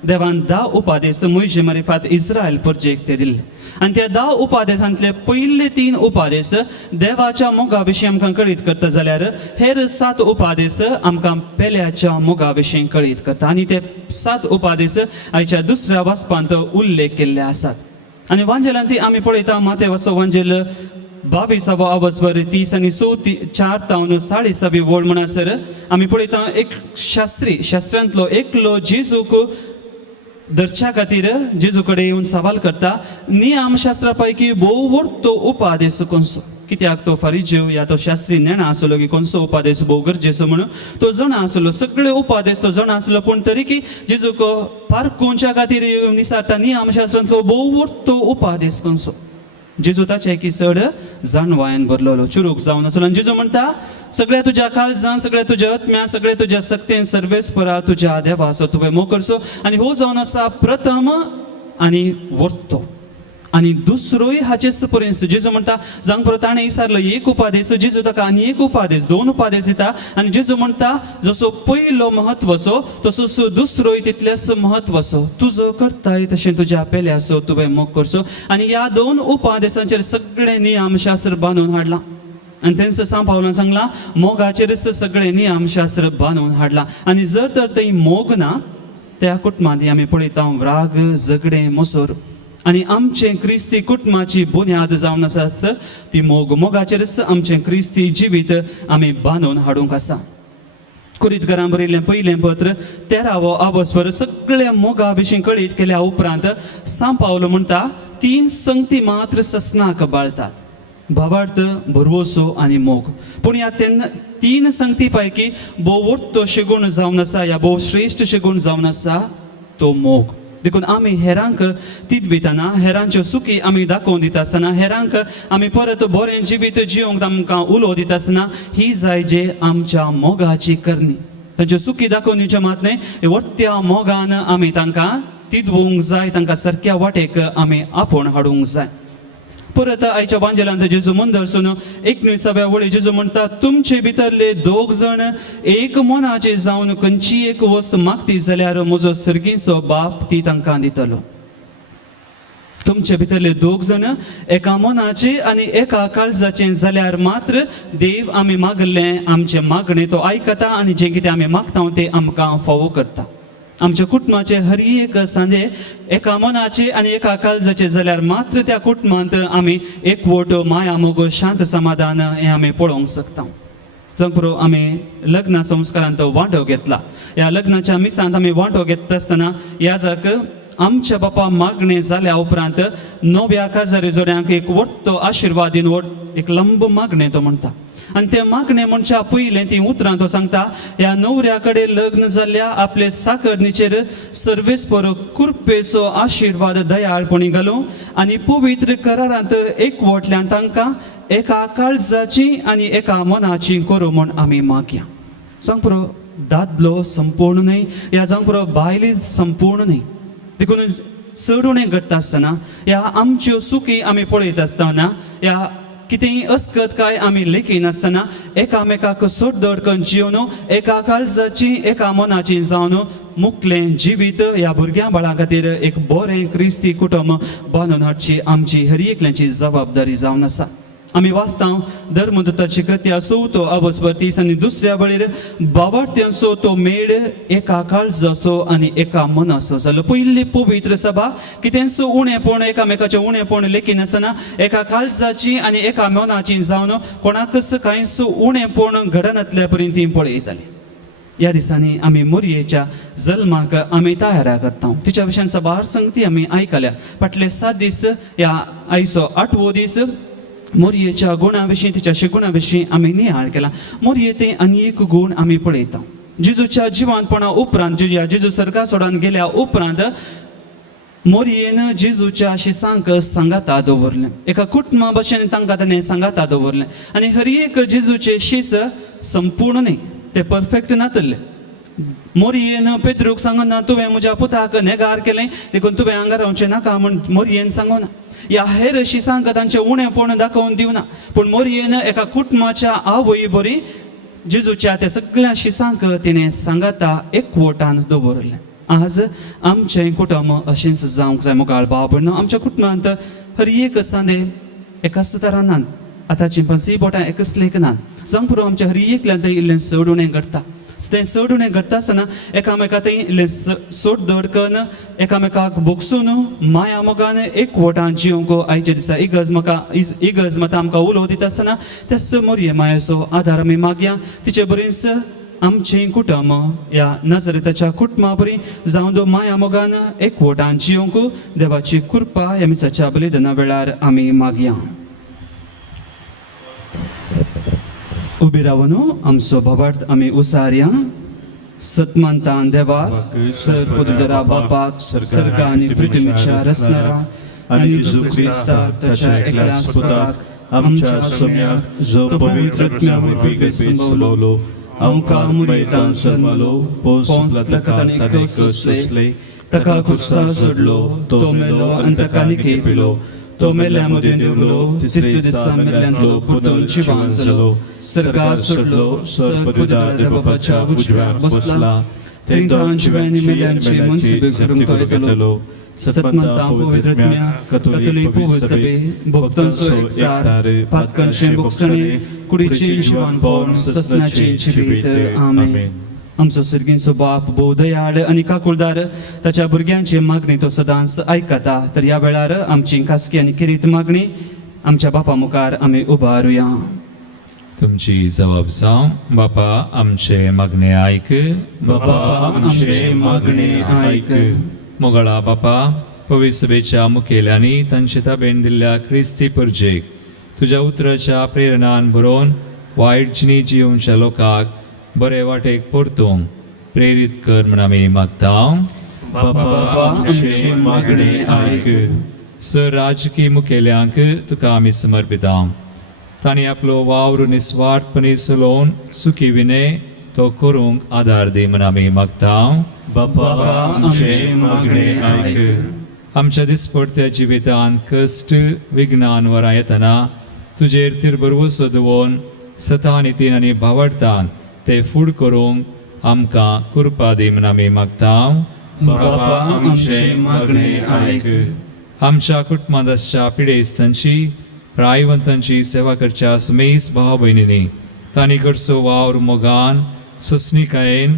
देवान 10 उपादेश मोइशे मार्फत इस्रायल परजेक ते दिल्ले आनी त्या 10 उपादेशांतले पयले 3 उपादेश देवाच्या मोगा विशीं आमकां कळीत करता जाल्यार हेर 7 उपादेश आमकां पेल्याच्या मोगा विशीं कळीत करता आनी ते 7 उपादेश आयच्या दुसऱ्या वाचपांत उल्लेख केल्ले आसात आनी वांजेलांत आमी पळयता मातेवाचो वांजेल 22 अवस्वर 30 आनी 4 तावन 6.5 वोळ म्हणसर आमी पळयता एक शास्त्रांतलो एकलो जेजूक धरच्या खातीर जेजू कडेन येवन सवाल करता नियम शास्त्रा पैकी भोव व्हडतो उपादेश खंयचो कित्याक तो फारिजेव या तो शास्त्री नेणा आसलो की खंयचो उपादेश भोव गरजेचो म्हणून तो जाणा आसलो सगळे उपादेश तो जाणा आसलो पूण तरी की जेजूक पारखुच्या खातीर येवन विचारता नियम शास्त्रांतलो भोव व्हडतो उपादेश खंयचो जेजू ताचे की चड जाणवायन भरलेलो चुरूक जावन आसलो आनी जेजू म्हणटा सगळ्या तुज्या काळजां सगळ्या तुज्या आत्म्या सगळ्या तुज्या सक्तेन सर्वेस्परा तुज्या देवाचो तुवें मोग करचो आनी हो जावन आसा प्रथम आनी व्हडतो आनी दुसरोय हाचेच पर्यंत जेजू म्हणटा जांग परत ताणें विचारलो एक उपादेश जेजू ताका आनी एक उपादेश 2 उपादेश दिता आनी जेजू म्हणटा जसो पयलो म्हत्वाचो तसोच दुसरोय तितलेच म्हत्वाचो तुजो करताय तशें तुज्या पेल्याचो तुवें मोग करचो आनी ह्या 2 उपादेशांचेर सगळे नियम शास्त्र बांदून हाडला आनी तेंच सांग पावलां सांगलां मोगाचेरच सगळे नियम शास्त्र बांदून हाडला आनी जर तर थंय मोग ना त्या कुटुंबांत आमी पळयता राग झगडे मोसोर आनी आमचें क्रिस्ती कुटुंबाची बुन्याद जावन आसा ती मोगाचेरच आमचें क्रिस्ती जिवीत आमी बांदून हाडूंक आसा कुरीतकारां बरयल्लें पयलें पत्र 13 अवस्वर सगळ्या मोगा विशीं कळीत केल्या उपरांत सांग पावलो म्हणटा 3 संगती मात्र ससनाक बाळतात भावार्थ भरवोसो आनी मोग पूण ह्या 3 संगती पैकी भोव व्हडतो शेगूण जावन आसा या भोव श्रेश्ठ शेगूण जावन आसा तो मोग देखून आमी हेरांक तिदवितना हेरांच्यो सुखी आमी दाखोवन दिता आसतना हेरांक आमी परत बरें जिवीत जियोंक आमकां उलो दिता आसतना ही जाय जे आमच्या मोगाची करणी तांच्यो सुखी दाखोवन दिवचे मात न्ही व्हडत्या मोगान आमी तांकां तिदवूंक जाय तांकां सारक्या वाटेक आमी आपोवन हाडूंक जाय परत आयच्या बांजेलांत जेजू मंदरसून 19व्या वळी जेजू म्हणटा तुमचे भितरले दोग जण एक मनाचे जावन खंयची एक वस्त मागती जाल्यार म्हजो सर्गीचो बाप ती तांकां दितलो. तुमचे भितरले दोग जण एका मनाचे आनी एका काळजाचे जाल्यार मात्र देव आमी मागले आमचे मागणे तो आयकता आनी जे कितें आमी मागता ते आमकां फावो करता. आमच्या कुटुंबाचे हर एक सांदे एका मनाचे आनी एका काळजाचे जाल्यार मात्र त्या कुटुंबांत आमी एकवट माया मोग शांत समाधान हें आमी पळोवंक शकता. जंपुरो आमी लग्न संस्कारांत वांटो घेतला. ह्या लग्नाच्या मिसांत आमी वांटो घेता आसतना याजाक आमच्या बापा मागणे जाल्या उपरांत नव्या काजारी जोड्यांक एक व्हडलो आशिर्वाद दिवन एक लंब मागणे तो म्हणटा. आनी ते मागणे म्हणच्या पयलें ती उतरां तो सांगता ह्या नवऱ्या कडेन लग्न जाल्ल्या आपले साकरणीचेर सर्वेस्पर कृपेचो आशिर्वाद दयाळपणी घालूं आनी पवित्र करारांत एकवटल्यान तांकां एका काळजाची आनी एका मनाची करूं म्हूण आमी मागया. सांग पुरो दादलो संपूर्ण न्हय या जावं पुरो बायली संपूर्ण न्हय. देखून चडूण घडटा आसतना ह्या आमच्यो सुखी आमी पळयत आसतना ह्या कितेंय अस्कत काय आमी लेखी नासतना एकामेकाक सोडदोड करून जिवन एका काळजाची एका मनाची जावन मुखलें जिवीत ह्या भुरग्यां बाळां खातीर एक बरें क्रिस्ती कुटुंब बांदून हाडची आमची हर एकल्याची जबाबदारी जावन आसा. आमी वाचता धर्मदत्ताची कृती असो तो अवस्पर्तीस आनी दुसऱ्या वळेर भावार्थ्यांचो तो मेळ एका काळजाचो आनी एका मनाचो जालो. पयली पवित्र सभा कितेंच उणेपण एकामेकाचें उणेपण लेखी नासतना एका काळजाची आनी एका मनाची जावन कोणाकच कांयच उणेपण घडनातल्या पर्यंत ती पळयताली. ह्या दिसांनी आमी मोरयेच्या जल्माक आमी तयार करता. तिच्या विशयान सभार संगती आमी आयकल्या. फाटले 7 दीस ह्या आयचो 8वो दीस मोरयेच्या गुणा विशीं तिच्या शिगुणा विशीं आमी नियाळ केला. मोरयेंत अनेक गुण आमी पळयता. जेजूच्या जिवंतपणा उपरांत जेजू सर्गा सोडून गेल्या उपरांत मोरयेन जेजूच्या शिसांक सांगाता दवरलें. एका कुटुंबा भशेन तांकां ताणें सांगाता दवरलें. आनी हर एक जेजूचे शीस संपूर्ण न्ही ते परफेक्ट नातले. मोरयेन पेत्रूक सांगना तुवें म्हज्या पुताक नेगार केलें देखून तुवें हांगा रावचें नाका म्हूण मोरयेन सांगना. ह्या हेर शिसांक तांचें उणेपण दाखोवन दिवना. पूण मोरयेन एका कुटुंबाच्या आवय बरी जेजूच्या त्या सगळ्या शिसांक तिणें सांगाता एकवटान दवरलें. आज आमचें कुटुंब अशेंच जावंक जाय मुखार भाव भयणो. आमच्या कुटुंबांत हर एक सांदे एकाच तरान आतांची 5 बोटां एकच लेखनान जावं पुरो आमच्या हर एकल्यान इल्लें चड उणें घडटा. तें चड उणें घडटा आसतना एकामेकाक इल्लें सोड दड करून एकामेकाक भोगसून माया मोगान एकवटान जिवंक आयच्या दिसा इगर्ज मतां आमकां उलो दिता आसतना तेच मोरये मायेचो आदार आमी मागया. तिचे बरेंच आमचें कुटुंब ह्या नजरेताच्या कुटुंबा बरी जावन माया मोगान एकवटान जिवंक देवाची कृपा ह्या मिसाच्या बलिदाना वेळार आमी मागया. उबी रावन आमचो भावार्थ आमी उसारया. सतमंतान देवाक सर्वोदरा बापाक सर्गा आनी पृथ्वीच्या रचणारा आनी जेजू क्रिस्ताक ताच्या एकल्या सुताक आमच्या सोम्याक जो पवित्र आत्म्यावरवी संभवलो आमकां मुरयेंत जल्मलो पोंस पिलातान सोंसले ताका क्रुसार सोडलो तो मेलो आनी ताका निखळ पिलो तो मेल्या मदीं देवलो तिसरे दिसा मेल्ल्यान तो परतून जिवंत जालो सर्गार सोडलो सर्वोदरा बापाच्या उजव्यार बसला तेन्ना जिव्यांनी मेल्ल्यांची मनसुबे करूंक येतलो. सतमंतां पवित्र आत्म्या कथोलीक पवित्र सभे भक्तांचो एकठार पातकांचें भोगसणें कुडीचें जिवंतपण ससनाचें जिवीत आमेन. आमचो सर्गीचो बाप भोव दयाळ आनी काकुळदार ताच्या भुरग्यांची मागणी तो सदांच आयकता. तर ह्या वेळार आमची खासगी आनी किरीत मागणी आमच्या बापा मुखार आमी उबारुया. तुमची जबाब जावं बापा आमचे मागणे आयक. बापा आमचे मागणे आयक. मोगळा बापा पवित्र सभेच्या मुखेल्यांनी तांचे ताबेन दिल्ल्या क्रिस्ती परजेक तुज्या उतराच्या प्रेरणान बरोवन वायट जिणी जिवच्या लोकांक बरे वाटेक परतूंक प्रेरीत कर म्हण आमी मागता. बापा आमचे मागणे आयक. सर राजकीय मुखेल्यांक तुका आमी समर्पिता. तांणी आपलो वावर निस्वार्थपणी चलोवन सुखी विनय तो करूंक आदार दी म्हण आमी मागता. बापा आमचे मागणे आयक. आमच्या दिसपडत्या जिवितांत कश्ट विघ्नान वरां येतना तुजेर तिरबरवसो दवरून सता नितीन आनी भावडतान ते फूड करूंक आमकां कृपा दी म्हूण आमी मागतां. बापा आमचे मागणे आयक. आमच्या कुटुंबांत आसच्या पिडेस्तांची प्रायवंतांची सेवा करच्या समेस भाव भयणींनी तांणी कडचो वावर मोगान सुस्निकायेन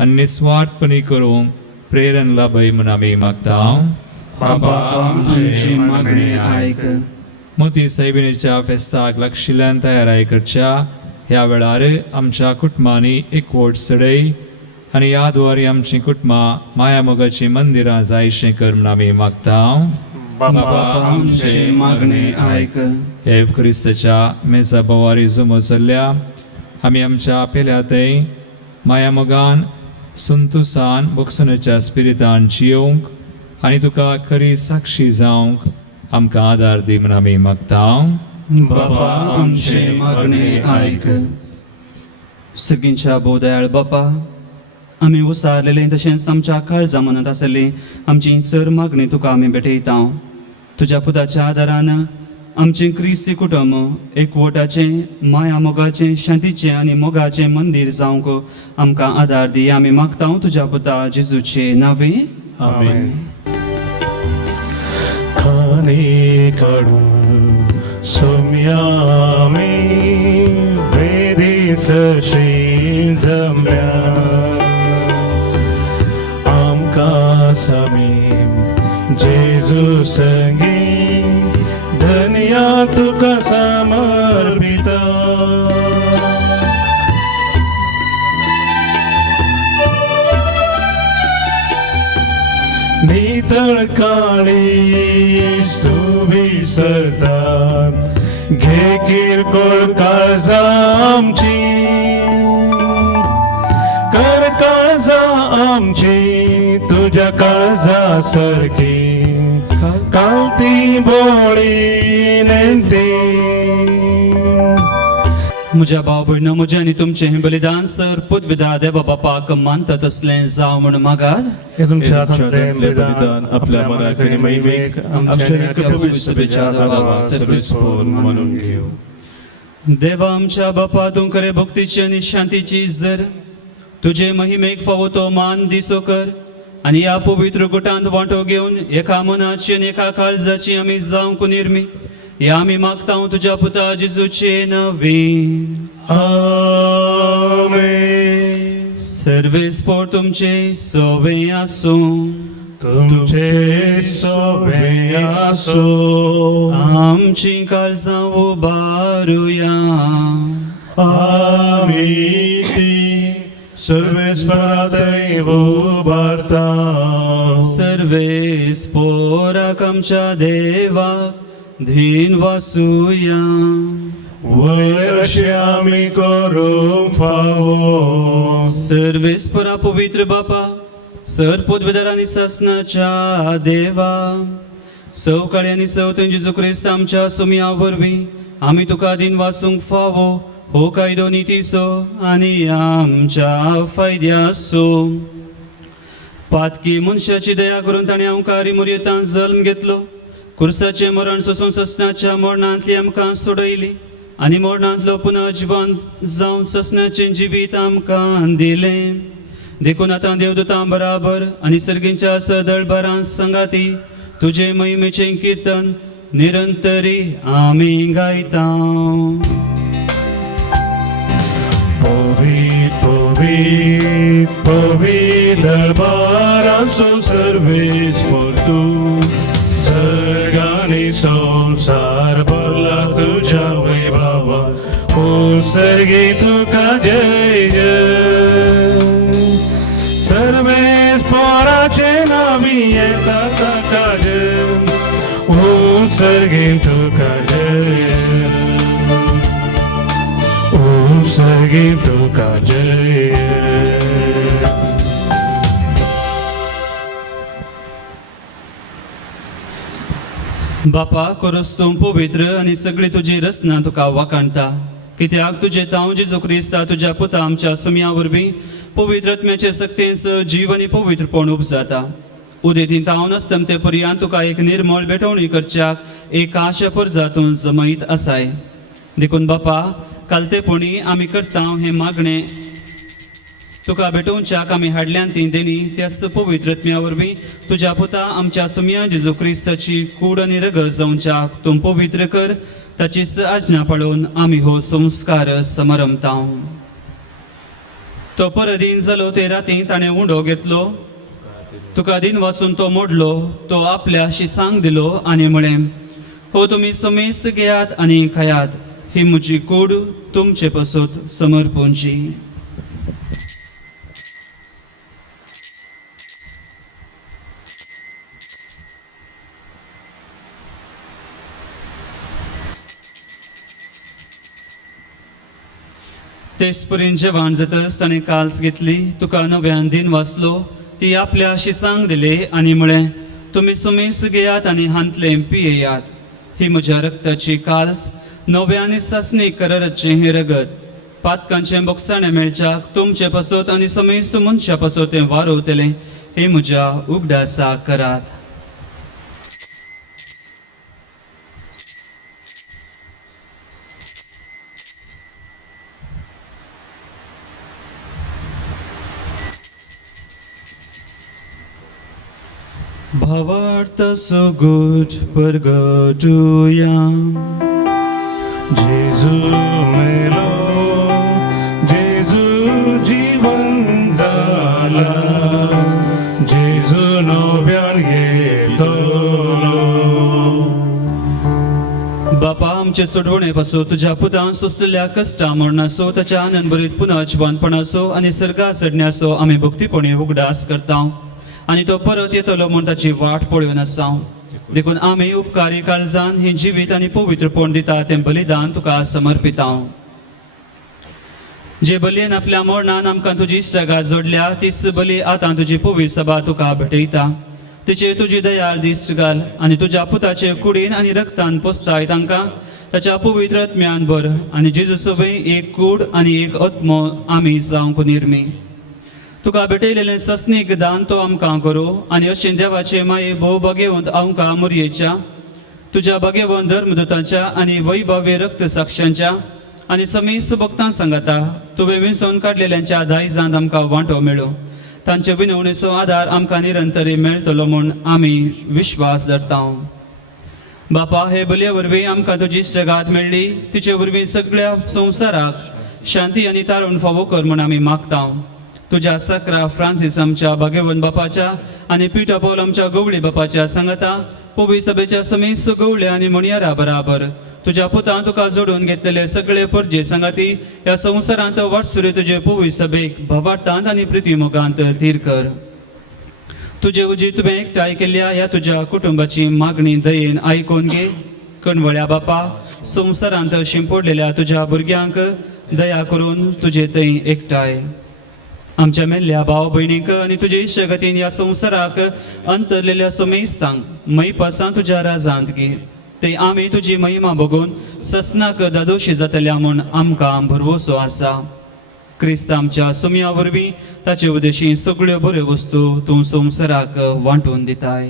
आनी निस्वार्थपणी करूंक प्रेरण लाभय म्हूण आमी मागतां. बापा आमचे मागणे आयक. मोती सायबिणीच्या फेस्ताक लागशिल्ल्यान तयाराय करच्या ह्या वेळार आमच्या कुटुंबांनी एकवट सडय आनी ह्या द्वारे आमची कुटुंबां माया मोगाची मंदिरां जायशें कर म्हूण आमी मागतां. बापा आमचे मागणे आयक. हे क्रिस्ताच्या मेजा बोवारी जुमो चल्ल्या आमी आमच्या पेल्या थंय माया मोगान संतुसान बक्षणाच्या स्पिरितान जियोंक आनी तुका खरी साक्षी जावंक आमकां आदार दी म्हूण आमी मागतां. बापा आमचे मागणे आयक. सगळींच्या बोदयाळ बापा आमी उसारलेले तशेंच आमच्या काळजा मनांत आसली आमची सर मागणी तुका आमी भेटयता. तुज्या पुताच्या आदारान आमचें क्रिस्ती कुटुंब एकवटाचे माया मोगाचे शांतीचे आनी मोगाचे मंदिर जावंक आमकां आदार दी आमी मागता तुज्या पुता जेजूचे नांवे. आमेन. खाणे काढून सोम्यामे वेदेसशी जमल्या आमकां समीम जेजू संगी धन्या तुका समर्पिता. नितळ काळीज तू विसरता घे किरकोळ काळजा आमची कर काळजा आमची तुझ्या काळजा सारखी कालती बोळी नेंती. म्हज्या भाव भयणो म्हजें आनी तुमचें हें बलिदान सर पुतविदा देवा बापाक मानता तसलें जावं म्हूण मागात. हे तुमच्या हातांतलें बलिदान आपल्या मनाक आनी महिमेक आमच्या आनी पवित्र सभेच्या देवाक सर्वस्फूर्त मानून घेव. देवा आमच्या बापा तूं खरे भक्तीची आनी शांतीची इज्जत तुजे महिमेक फावो तो मान दिसो कर आनी ह्या पवित्र गुटांत वांटो घेवन एका मनाची आनी एका काळजाची आमी जावंक निर्मी ह्या आमी मागता तुज्या पुता जेजूचे नांवे. आमेन. सर्वेस्पोर तुमचे सोबे आसूं. तुमचे सोबे आसूं. आमची काळजां उबारुया. आमी ती सर्वेस्परांतय उबारता. सर्वेस्पोराक आमच्या देवाक धीन वासुया. वयर अशें आमी करूंक फावो. सर्वेस्परा पवित्र बापा सर पोदवेदारांनी सासनाच्या देवा सवकाळी आनी सवतून जेजू क्रिस्त आमच्या सुमया वरवीं आमी तुका दिन वाचूंक फावो हो कायदो नितीसो आनी आमच्या फायद्यासो. पातकी मनशाची दया करून ताणें आमकां मुर्येंतान जल्म घेतलो. कुर्साचे मरण सोसून ससनाच्या मरणांतली आमकां सोडयली आनी मरणांतलो पुनः जिवन जावन ससनाचें जिवीत आमकां दिलें. देखून आतां देवदूतां बराबर आनी सर्गींच्या सदळबारां संगाती तुजे महिमेचें कीर्तन निरंतरी आमी गायता. पवित्र पवित्र पवित्र दरबारांचो सर्वेस्पोर तूं सर्गांनी संवसार भरला तुज्या वैभवान. ओ सर्गी तुका जय जय. सर्वेस्पोराचे नावी येता ताका जय. ओ सर्गी तुका जय. ओ सर्गी तुका जय. बापा कोरस तूं पवित्र आनी सगळी तुजी रचना तुका वाखाणटा. कित्याक तुजे तांव जेजू क्रिस्ता तुज्या पुता आमच्या सुमया वरवीं पवित्र आत्म्याचे सक्तेन जीव आनी पवित्रपण उपजाता. उदेतीन तावन आसतना ते पर्यंत तुका एक निर्मळ भेटवणी करच्याक एक आशा परजातून जमयत आसाय. देखून बापा कालतेपणी आमी करता हे मागणे तुका भेटोवच्याक आमी हाडल्यान ती देणी त्याच पवित्र आत्म्या वरवीं तुज्या पुता आमच्या सुम्या जेजू क्रिस्ताची कूड आनी रगत जावच्याक तूं पवित्र कर. ताचीच आज्ञा पाळून आमी हो संस्कार समरमता. तो परदीन जालो ते राती ताणें उंडो घेतलो. तुका दिन वाचून तो मोडलो. तो आपल्या शिसांक दिलो आनी म्हळें, हो तुमी समेस घेयात आनी खायात. ही म्हजी कूड तुमचे पासून समर्पूंची. तेच पर्यंत जेवण जातच ताणें काल्स घेतली. तुका नव्यान दिन वाचलो. ती आपल्या शिसांक दिले आनी म्हळें, तुमी समेस घेयात आनी हांतले पियेयात. ही म्हज्या रक्ताची काल्स नव्यान सासणी कराराचें हें रगत. पातकांचें बोगसाणें मेळच्याक तुमचे पासत आनी समेस्त मनशा पासत तें वारोवतलें. हे म्हज्या उगडासा करात. भावार्थ सुगुट परगटुया. जेजू मेलो, जेजू जीवन जाला, जेजू नव्यान येतलो. बापा आमचे सोडवणे पासो तुझ्या पुतान सोसलेल्या कश्टा मरणासो ताच्या आनंद भरीत पुन्हा जिवंतपणाचो आनी सर्गा चडण्याचो आमी भक्तीपणे उगडास करता. आनी तो परत येतलो म्हूण ताची वाट पळोवन आसा. देखून आमी उपकारी काळजान हे जिवीत आनी पवित्रपण दिता तें बलिदान तुका समर्पिता. जे बलयेन आपल्या मरणान आमकां तुजी इश्टागात जोडल्या तीच बली आतां तुजी पवित्र सभा तुका भेटयता. तिचेर तुजी दयाळ दिश्ट घाल आनी तुज्या पुताचे कुडीन आनी रक्तान पोसताय तांकां ताच्या पवित्र आत्म्यान भर. आनी जेजू सभे एक कूड आनी एक आत्मो आमी जावंक निर्मी. तुका भेटयलेलें सस्नीक दान तो आमकां करो आनी अशें देवाचे माये भोव बगेवंत आमकां मुरयेच्या तुज्या बगेवंत धर्मदूतांच्या आनी वैभव्य रक्त साक्षांच्या आनी समेस्त भक्तां सांगाता तुवें विसरून काडलेल्यांच्या दायजांत आमकां वांटो मेळो. तांचे विनवणेचो आदार आमकां निरंतरी मेळटलो म्हूण आमी विश्वास धरता. बापा हे बलये वरवीं आमकां तुजी इश्टगात मेळ्ळी. तिचे वरवीं सगळ्या संवसाराक शांती आनी तारण फावो कर म्हूण आमी मागता. तुझ्या सक्रा फ्रांसीस आमच्या भाग्यवन बापाच्या आनी पिटर पौल आमच्या गवळी बापाच्या सांगता पवी सभेच्या समेस्त गवळ्या आनी मणियारा बराबर तुझ्या पुतां तुका जोडून घेतलेले सगळे परजे सांगाती ह्या संवसारांत वाटसुरे तुजे पवी सभेक भवार्थांत आनी प्रितीमोगांत धीर कर. तुजे उजी तुवें एकठांय केल्ल्या ह्या तुज्या कुटुंबाची मागणी दयेन आयकून घे. कणवळ्या बापा संवसारांत शिंपडलेल्या तुज्या भुरग्यांक दया करून तुजे थंय एकठांय. आमच्या मेल्ल्या भाव भयणीक आनी तुजे इश्टगतीन ह्या संवसाराक अंतरलेल्या समेस्तांक मैपासां तुज्या राजांत घे. ते आमी तुजी महिमा बघून ससनाक दादोशी जातल्या म्हूण आमकां भरवोसो आसा. क्रिस्त आमच्या सुम्या वरवीं ताचे उदेशी सगळ्यो बऱ्यो वस्तू तूं संवसाराक वांटून दिताय.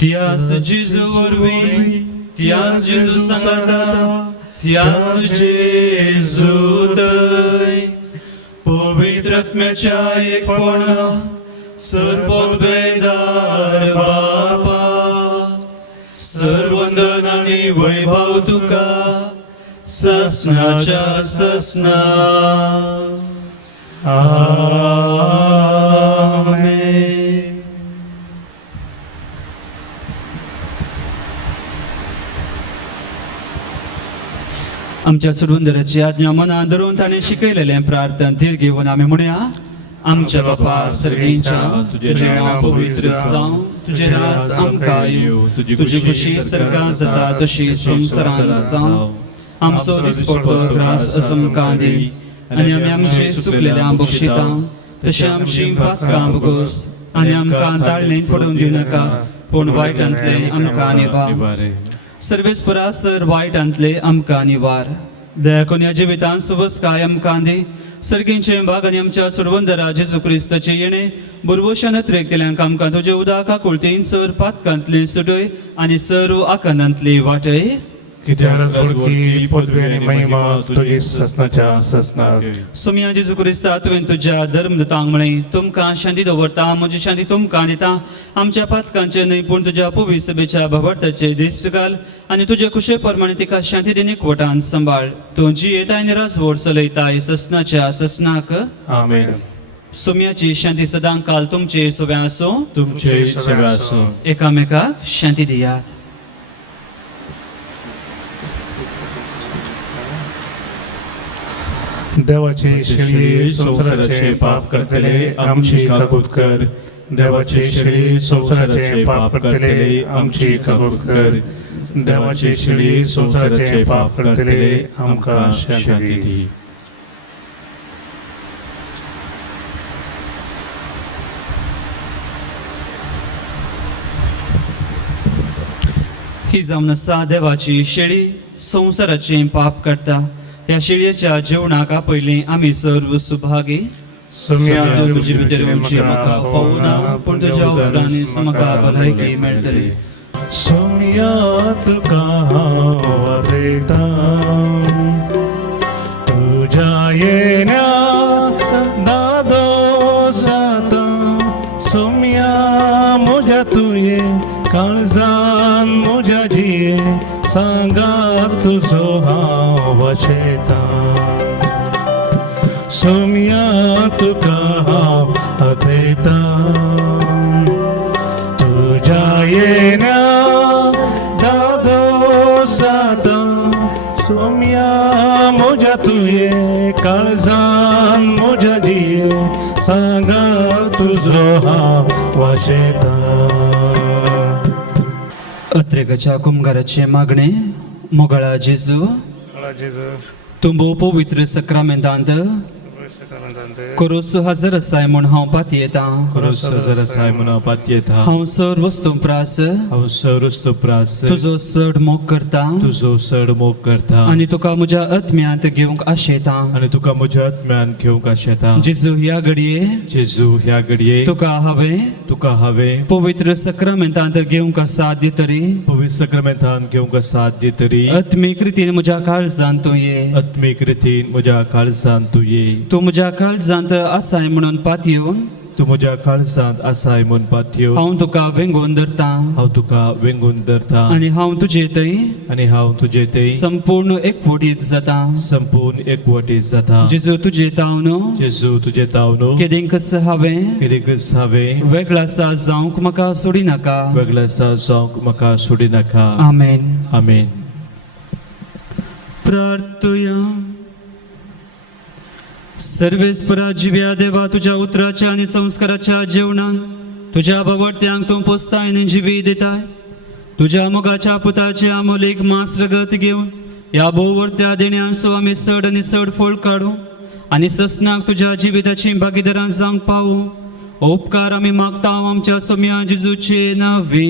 त्याच जेजू वरवीं त्याच जेजू सांगाता त्याच जेजू थंय पवित्र आत्म्याच्या एकपणांत सर्वोद्वेदार बापा सर्वंदन आनी वैभव तुका ससनाच्या ससना. आमेन. आमच्या सुरवंदराची आज्ञा मनात धरून ताणें शिकयलेलें प्रार्थना धीर घेवन आमी म्हणया. आमच्या बापा सर्गींच्या तुजें नांव पवित्र जावं तुजें राज आमकां येवं तुजी खुशी सर्गांत जाता तशी संवसारांत जावं. आमचो दिसपडटो ग्रास आमकां दी आनी आमी आमचे चुकलेल्यांक बक्षिता तशें आमची पातकां बगोस आनी आमकां ताळणेंत पडूंक दिवं नाका पूण वायटांतले आमकां निवार. सर्वेस्परा सर वायटांतले आमकां निवार. दया करून या जिवितान सुवस कायम कांदी सर्गींचे भाग आनी आमच्या सोडवंदरा जेजू क्रिस्ताचे येणे बुरवोशान त्रेकतेल्यांक आमकां तुजे उदका कुळतीन सर पातकांतली सुटय आनी सर्व आकांतांतली वाटय कित्याक जोडकी पदवी आनी महिमा तुजी ससनाच्या ससनाक सुमिया जेजू क्रिस्ता तुवें तुज्या धर्मदूतांक म्हळें तुमकां शांती दवरता म्हजी शांती तुमकां दिता आमच्या पातकांचे न्हय पूण तुज्या पुवी सभेच्या भवार्थाचे दिश्ट घाल आनी तुजे कुशे प्रमाणे तिका शांती दिनी एकवटान सांबाळ तूं जी येताय आनी राजवट चलयताय ससनाच्या ससनाक आमेन. सुमयाची शांती सदां काल तुमचे सोबे आसूं तुमचे सगळे आसूं. एकामेकाक शांती दियात. देवाचे शेळी संसाराचे पाप करतले आमची काकूत कर. देवाचे शेळी संसाराचे पाप करतले आमची काकूत कर. देवाचे शेळी संसाराचे पाप करतले आमकां शांती दी. ही जावन आसा देवाची शेळी संसाराचे पाप करता ह्या शेळयेच्या जेवणाका पयलीं आमी सर्व सुभागी सुम्या तुजी भितर येवची म्हाका फावू ना पूण तुज्या उपरांत म्हाका भलायकी मेळटली. सुम्या तुका हांव वतयता तुज्या येण्या दादो जाता. सुम्या म्हज्या तुये काळजान म्हज्या जिये सांगात तुजो हांव वचयता. सुम्या तुका हांव वतयता तुज्या येण्या दादो जाता. सुम्या म्हज्या तुये काळजान म्हज्या जिये सांगा तुजो हांव वचयता. अत्रेकाच्या कुमगाराचे मागणे मोगळा जेजू तुंबो पवित्र सक्रामेंतांत कोरोस हजर आसाय म्हूण हांव पाती येता. Cross zarasaय म्हणा पात्येता हांव सर वस्तू प्रास हांव सरस्तो प्रास तुजो चड मोग करता तुजो चड मोग करता आनी तुका म्हज्या आत्म्यांत घेवंक आशेता. आनी तुका म्हज्या आत्म्यान घेवंक आशेता. जेजू ह्या घडये जेजू ह्या घडये तुका हांवें पवित्र सक्रामेंतांत घेवंक साथ दितरी सक्रामेंतान घेवंक साथ दितरी आत्मीक रितीन म्हज्या काळजांत तूं ये. आत्मीक रितीन म्हज्या काळजांत तूं ये. तूं म्हज्या काळजांत आसाय म्हणून पातयेवन तूं म्हज्या काळजांत आसाय म्हूण पातयो हांव तुका वेंगोवन धरता हांव तुका वेंगून धरता आनी हांव तुजे थंय आनी हांव तुजे थंय संपूर्ण एकवटीत जाता. संपूर्ण एकवटीत जाता. जेजू तुजे तावन जेजू तुजे तावन केदेंकस हांवें कितेंकच हांवें वेगळा सा जावंक म्हाका सोडी नाका. वेगळा आसा जावंक म्हाका सोडी नाका. आमेन. आमेन. प्रार्थुया. सर्वेस्परा जिव्या देवा तुझ्या उतराच्या आणि संस्काराच्या जेवणाक तुझ्या भवरत्यांक तूं पोसताय आनी जिवी दिताय. तुझ्या मोगाच्या पुताचे आमोलीक मास रगत घेवन ह्या भोवरत्या देण्यांचो आमी चड आनी चड फळ काडू आनी ससनाक तुझ्या जिविताची भागीदारां जावंक पावू. उपकार आमी मागता आमच्या सोम्या जेजूचे नांवी.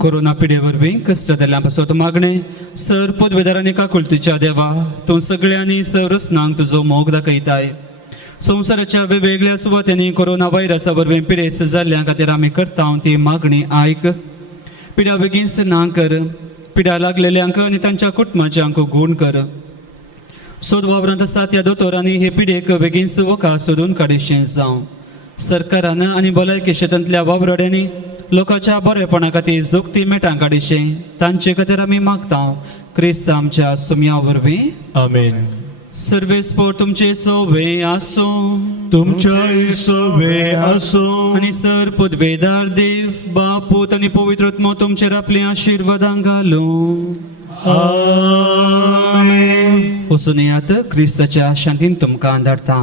कोरोना पिडे वरवीं कश्ट जाल्ल्या पासत मागणे सर पदवेदारांनी काकुळतीच्या देवा तूं सगळ्यांनी सरस्नांक तुजो मोग दाखयताय. संवसाराच्या वेगवेगळ्या सुवातांनी कोरोना व्हायरसा वरवीं पिडेस जाल्ल्या खातीर आमी करता ती मागणी आयक. पिड्या बेगीन ना कर. पिड्या लागलेल्यांक आनी तांच्या कुटुंबाच्यांक गूण कर. सोद वावरांत आसा त्या दोतोरांनी हे पिडेक बेगीन वखा सोदून काडीशें जावं. सरकारान आनी भलायकी क्षेत्रांतल्या वावरड्यांनी लोकांच्या बरेपणा खातीर जोगती मेटां काडीशें तांचे खातीर आमी मागता. क्रिस्त आमच्या सुम्या वरवीं. आमेन. सर्वेस्पोर तुमचे सोवे आसूं. तुमच्या सोबे आसूं आनी सर पदवेदार देव बाप पूत आनी पवित्र आत्मो तुमचेर आपली आशिर्वादां घालूं. आमेन. वचून येयात क्रिस्ताच्या शांतीन तुमकां धाडटा.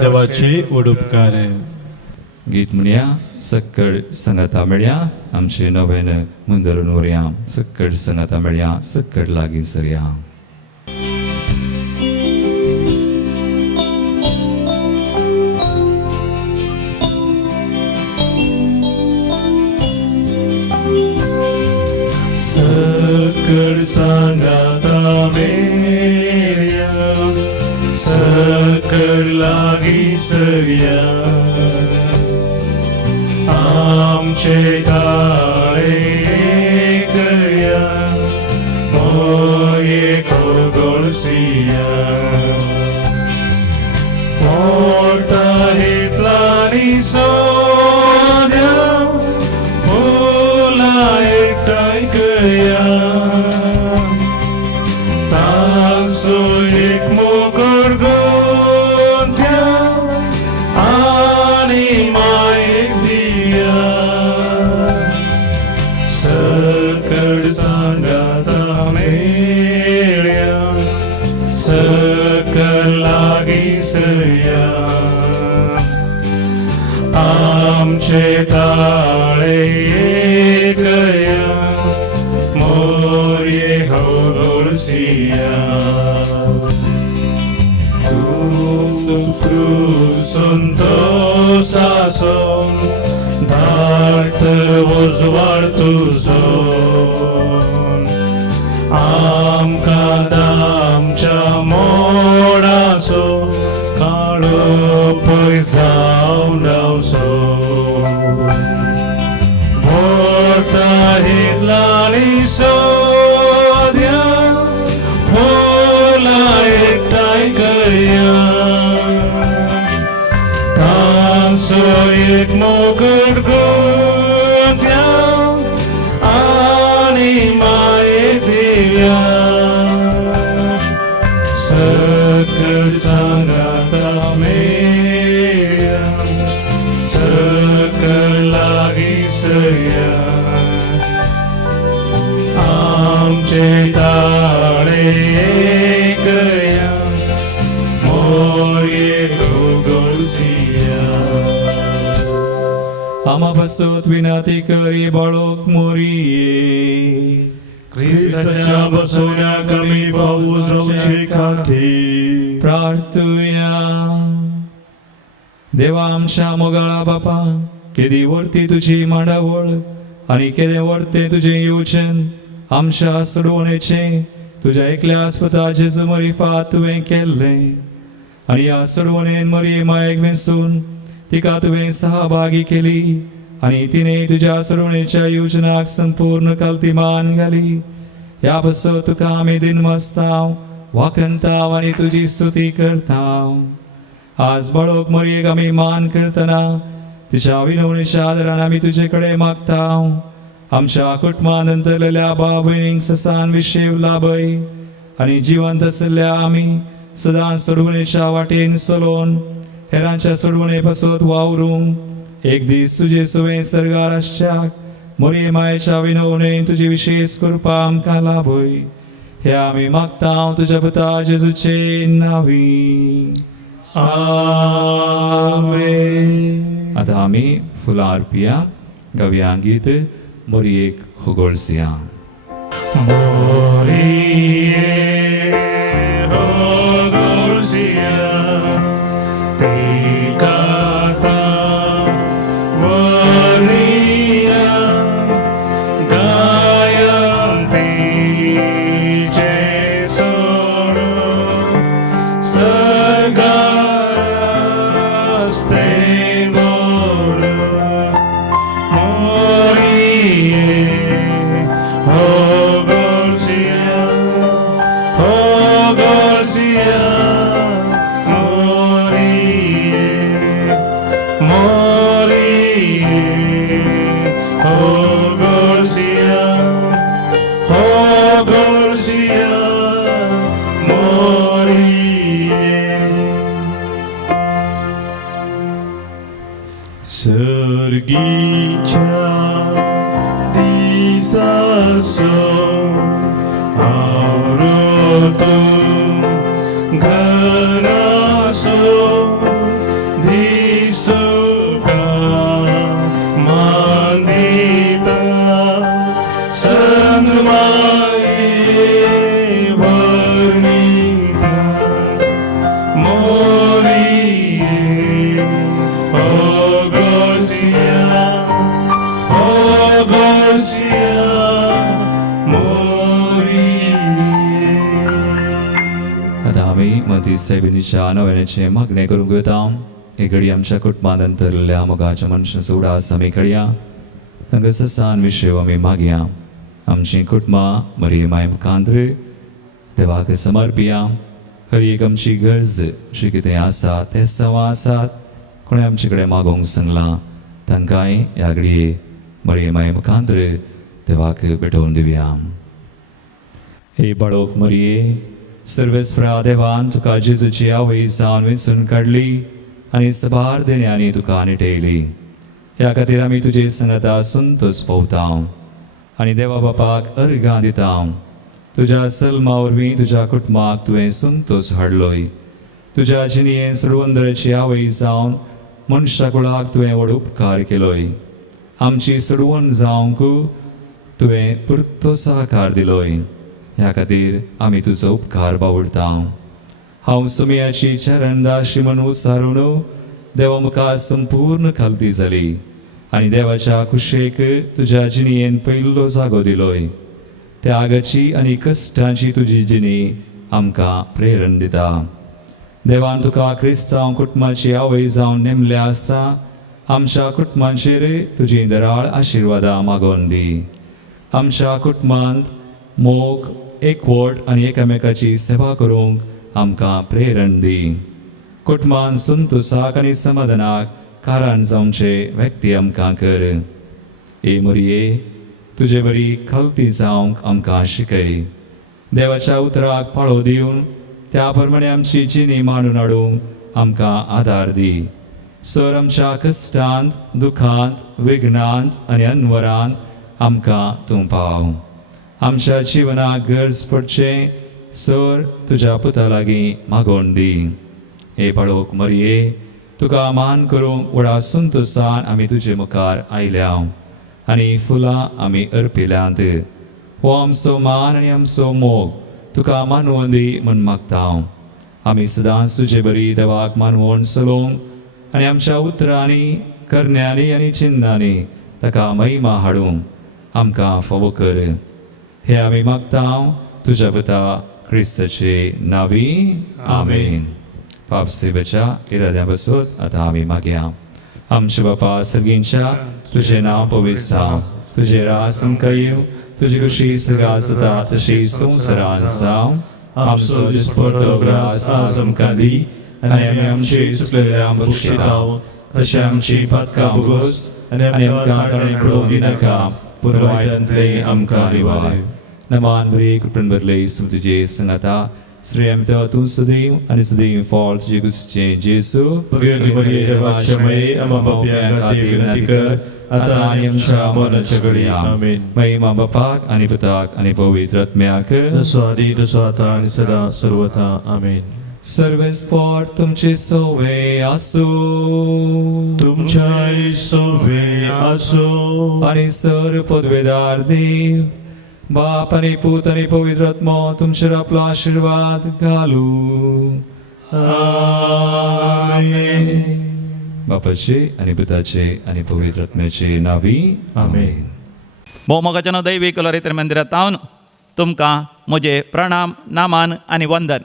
देवाचे उपकार. गीत म्हणया सक्कड संगता मेळया आमचे नवेन मुंदरून उरया. सक्कड संगता मेळया सक्कड लागीं सरया. सकळ सांगाता मेळ्या सकळ लागी सरया आमचे काळे करया मोये गोळसिया मोठा हेतलानी सोन्या फुला एकटाय कया तांसो एक मोगोड गोंथ्या आणि मायेक दिव्या सकळ सांगाता मेळ्या सकळ लागी सया आमचे ताळे एकया मोर्ये गोळसिया Crusun tosason Darte vozvar tuzon Amka damcha modaso Kalu poi zaunauso Vorta hitlani sodya Vola ektai gaya Tanso ek mogad gontya Ani mae divya Sakal sangata meya Sakal lagi saya Amche tare ekaya Moye golsiya आम्हापासून विनंती करी बाळोक मोरिये ख्रिस्ताच्या बसवण्या कमी पाऊस जाऊचे खाती प्रार्थुया देवा आमच्या मोगाळा बापा केदी वर्ती तुझी मांडावळ आणि केदे वर्ते तुझे येवचन आमच्या सोडवणेचे तुझ्या एकल्या स्वताचे जुमरिफात तुवें केल्ले आणि या सोडवणेन मरी मायेक वेंसून तिका तुवें सहभागी केली आणि तिने तुझ्या सोडवणेच्या योजनाक संपूर्ण कल्तिमान घाली या पासून तुका आमी दिनमस्ताव वाखणताव आणि तुझी स्तुती करताव आज बाळोक मरियेक आमी मान करतना तिच्या विनवणीच्या आदरान आमी तुजे कडेन मागताव आमच्या कुटुंबांत अंतरलेल्या भाव भयणींक ससान विशेव लाभय आणि जिवंत आशिल्ल्या आमी सदां सोडवणेच्या वाटेन चलोवन हेरांच्या सोडवणे पासून वावरूंक एक दीस तुजे सुवें सर्गार आसच्याक मोरये मायेच्या विनवणेन तुजी विशेष कृपा आमकां लाभय हे आमी मागतां तुज्या पुता जेजूचे नांवी आमेन आतां आमी फुलां अर्पिया गावया गीत मोरयेक होगोळसिया Morie Golsia Tikata Moria Gayanti Jesoro Sargaraste Moru Morie Golsia Golsia Sergicha disaso aurotum ganaso distuka mandita sandmaye varnita morie Golsia मोती साहेबिनीच्या नव्याचे मागणे करूंक येता हे घडी आमच्या कुटुंबांत अंतरल्या मोगाच्या मनशाचो उडास आमी कळया तांकां ससान विशय आमी मागया आमची कुटुंबां मरी माय मुखांत्र देवाक समर्पिया हर एक आमची गरज अशी कितें आसा तें सवा आसात कोणें आमचे कडेन मागोवंक सांगलां तांकांय ह्या घडये मरी माय मुखांत्र देवाक भेटोवन दिवया. हे बाळोक मरिये सर्वेस्परा देवान तुका जेजूची आवय जावन वेंचून काडली आनी सबार देण्यांनी तुका निटयली. ह्या खातीर आमी तुजे संगता संतोश पावता आनी देवा बापाक अर्गां दिता. तुज्या सल्मा वरवीं तुज्या कुटुंबाक तुवें संतोश हाडलोय. तुज्या जिणयेन सर्वंदराची आवय जावन मनशा कुळाक तुवें व्हड उपकार केलोय. आमची सोडवण जावंक तुवें पुरतो सहकार दिलोय. ह्या खातीर आमी तुजो उपकार बावडटा. हांव सुमयाची चरणदाशी म्हूण उसारून देवा मुखार संपूर्ण खालती जाली आनी देवाच्या कुशेक तुज्या जिणयेन पयलो जागो दिलोय. त्यागाची आनी कश्टांची तुजी जिणी आमकां प्रेरण दिता. देवान तुका क्रिस्तांव कुटुंबाची आवय जावन नेमले आसा आमच्या कुटुंबांचेर तुजी दराळ आशिर्वादां मागोवन दी. आमच्या कुटुंबांत मोग एकवट आनी एकामेकाची सेवा करूंक आमकां प्रेरण दी. कुटुंबान संतोशाक आनी समाधानाक कारण जावचे व्यक्ती आमकां कर. ए मरिये तुजे बरी खालती जावंक आमकां शिकय. देवाच्या उतराक पाळो दिवन त्या प्रमाणे आमची जिणी मांडून हाडूंक आमकां आदार दी. सर आमच्या कश्टांत दुखांत विघ्नांत आनी अनवरांत आमकां तूं पाव. आमच्या जिवनाक गरज पडचे सर तुज्या पुता लागीं मागोवन दी. हे बाळोक मरिये तुका मान करूंक व्हडा संतोशान आमी तुजे मुखार आयल्या आनी फुलां आमी अर्पिल्यांत. हो आमचो मान आनी आमचो मोग तुका मानवून दी म्हूण मागता. आमी सदांच तुजे बरी देवाक मानवून चलोवंक आनी आमच्या उतरांनी करण्यांनी आनी चिन्नांनी ताका महिमा हाडूंक आमकां फावो कर. हे आमी मागता तुज्या पुता क्रिस्ताचे नांवी आमेन. पाप सेवेच्या इराद्या बसत आतां आमी मागया. आमचे बापा सगळींच्या तुजें नांव पवित्र जावं. तुजें राज आमकां येवं. तुजी कशी सगळ्या जाता तशी संवसारांत जावं. आमचो दिसपडटो ग्रास आज आमकां दी आनी आमी आमचे चुकलेल्या बक्षितांव तशें आमची पातकां भोगोस आनी आमकां ताणें पडोवंक दिनाका पूण वायटांतले आमकां रिवाय. नमान बरी कृपण भरले तुजे संगता श्रेयमता तूं सदैव आनी सदैव फॉल तुजे कुशीचें जेसू पवित्र मरिये देवाचे माये आमकां पापियांक खातीर विनंती कर आतां आनी आमच्या मरणाच्या घडये आमेन. महिमा बापाक आनी पुताक आनी पवित्र आत्म्याक जसो आदी तसो आतां आनी सदां सर्वथा आमेन. सर्वेस्पोर तुमचे सोवे आसो. तुमच्या सोवे आसो आनी सर पदवेदार देव बाप आनी पूत आनी पवित्र आत्मो तुमचेर आपलो आशिर्वाद घालू. आमेन. बापाचे आनी पुताचे आनी पवित्र आत्म्याचे नांवी आमेन. भोवमोगाच्या दैवीक लरित्र मंदिरांत हांव तुमकां म्हजे प्रणाम नामान आनी वंदन.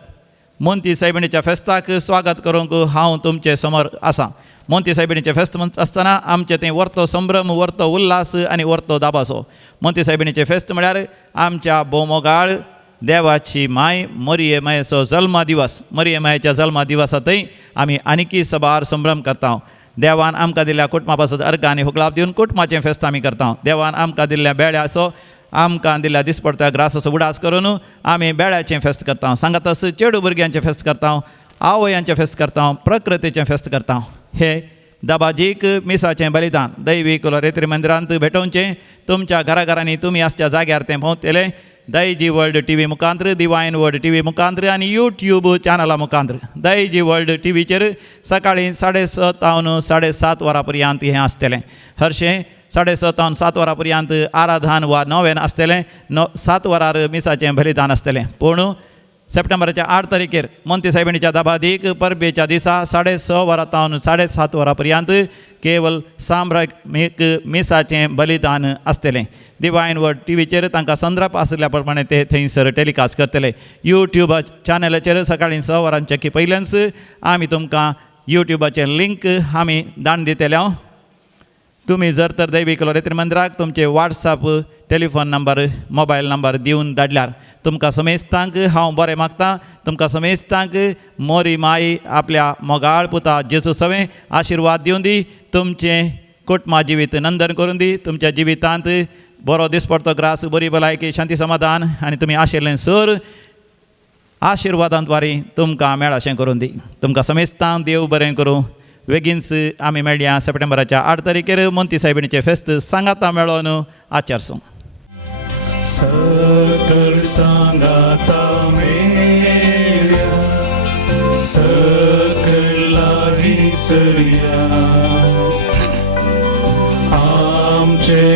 मोंती सायबिणीच्या फेस्ताक स्वागत करूंक हांव तुमचे समोर आसां. मोंती सायबिणीचें फेस्त म्हणटा आसतना आमचें तें वर्तो संभ्रम वर्तो उल्हास आनी वर्तो दाबासो. मोंती सायबिणीचें फेस्त म्हळ्यार आमच्या भोवमोगाळ देवाची माय मरिये मायेचो जल्मा दिवस. मरिये मायेच्या जल्मा दिवसांतय आमी आनिकी सबार संभ्रम करता. देवान आमकां दिल्ल्या कुटुंबा पासत अर्गां आनी हुगलाब दिवन कुटुंबाचें फेस्त आमी करता. देवान आमकां दिल्ल्या बेळ्याचो आमकां दिल्ल्या दिसपडट्या ग्रासाचो उडास करून आमी बेळ्याचें फेस्त करता. सांगातस चेडू भुरग्यांचें फेस्त करता. आवयांचें फेस्त करता. प्रकृतीचें फेस्त करता. हे दाबाजीक मिसाचें बलिदान दैवीक लरित्री मंदिरांत भेटोवचें. तुमच्या घराघरांनी तुमी आसच्या जाग्यार तें भोंवतले. दैजी वर्ल्ड टी व्ही मुखांत्र दिवायन वर्ल्ड टी व्ही मुखांत्र आनी यूट्यूब चॅनला मुखांत्र दैजी वर्ल्ड टी व्हीचेर सकाळीं 6:30 तावन 7:30 वरां पर्यंत हें आसतलें. हरशें 6:30 तावन 7 वरां पर्यंत आराधन वा नोवेन आसतलें. 7 वरार मिसाचें बलिदान आसतलें. पूण सप्टेंबराच्या 8 तारखेर मोंती सायबिणीच्या दाबादीक परबेच्या दिसा 6:30 वरांतावन 7:30 वरां पर्यंत केवल सामराक मिसाचें बलिदान आसतलें. डिवायन वर्ड टीव्हीचेर तांकां संदर्भ आसल्या प्रमाणे ते थंयसर टेलिकास्ट करतले. यूट्यूब चॅनलाचेर सकाळीं 6 वरांचे पयल्याच आमी तुमकां यूट्यूबाचें लिंक आमी धाडून दितले. तुम्ही जर तर दैवीक लोरेतीन मंदिराक तुमचे WhatsApp telephone number mobile number दिवन धाडल्यार तुमकां समेस्तांक हांव बरें मागतां. तुमकां समेस्तांक मोरी माई आपल्या मोगाळ पुता जेजू सवें आशिर्वाद दिवन दी. तुमचें कुटुंबा जिवीत नंदन करून दी. तुमच्या जिवितांत बरो दिसपडतो ग्रास, बरी भलायकी, शांती समाधान आनी तुमी आशिल्लें सर आशिर्वादांत वारी तुमकां मेळाशें करून दी. तुमकां समेस्तांक देव बरें करूं. बेगीनच आमी मेळया सप्टेंबराच्या 8 तारखेर मोंती सायबिणीचें फेस्त सांगाता मेळोन आचारसूं. सकल सांगाता मेळया, सकला विसरया, आमचे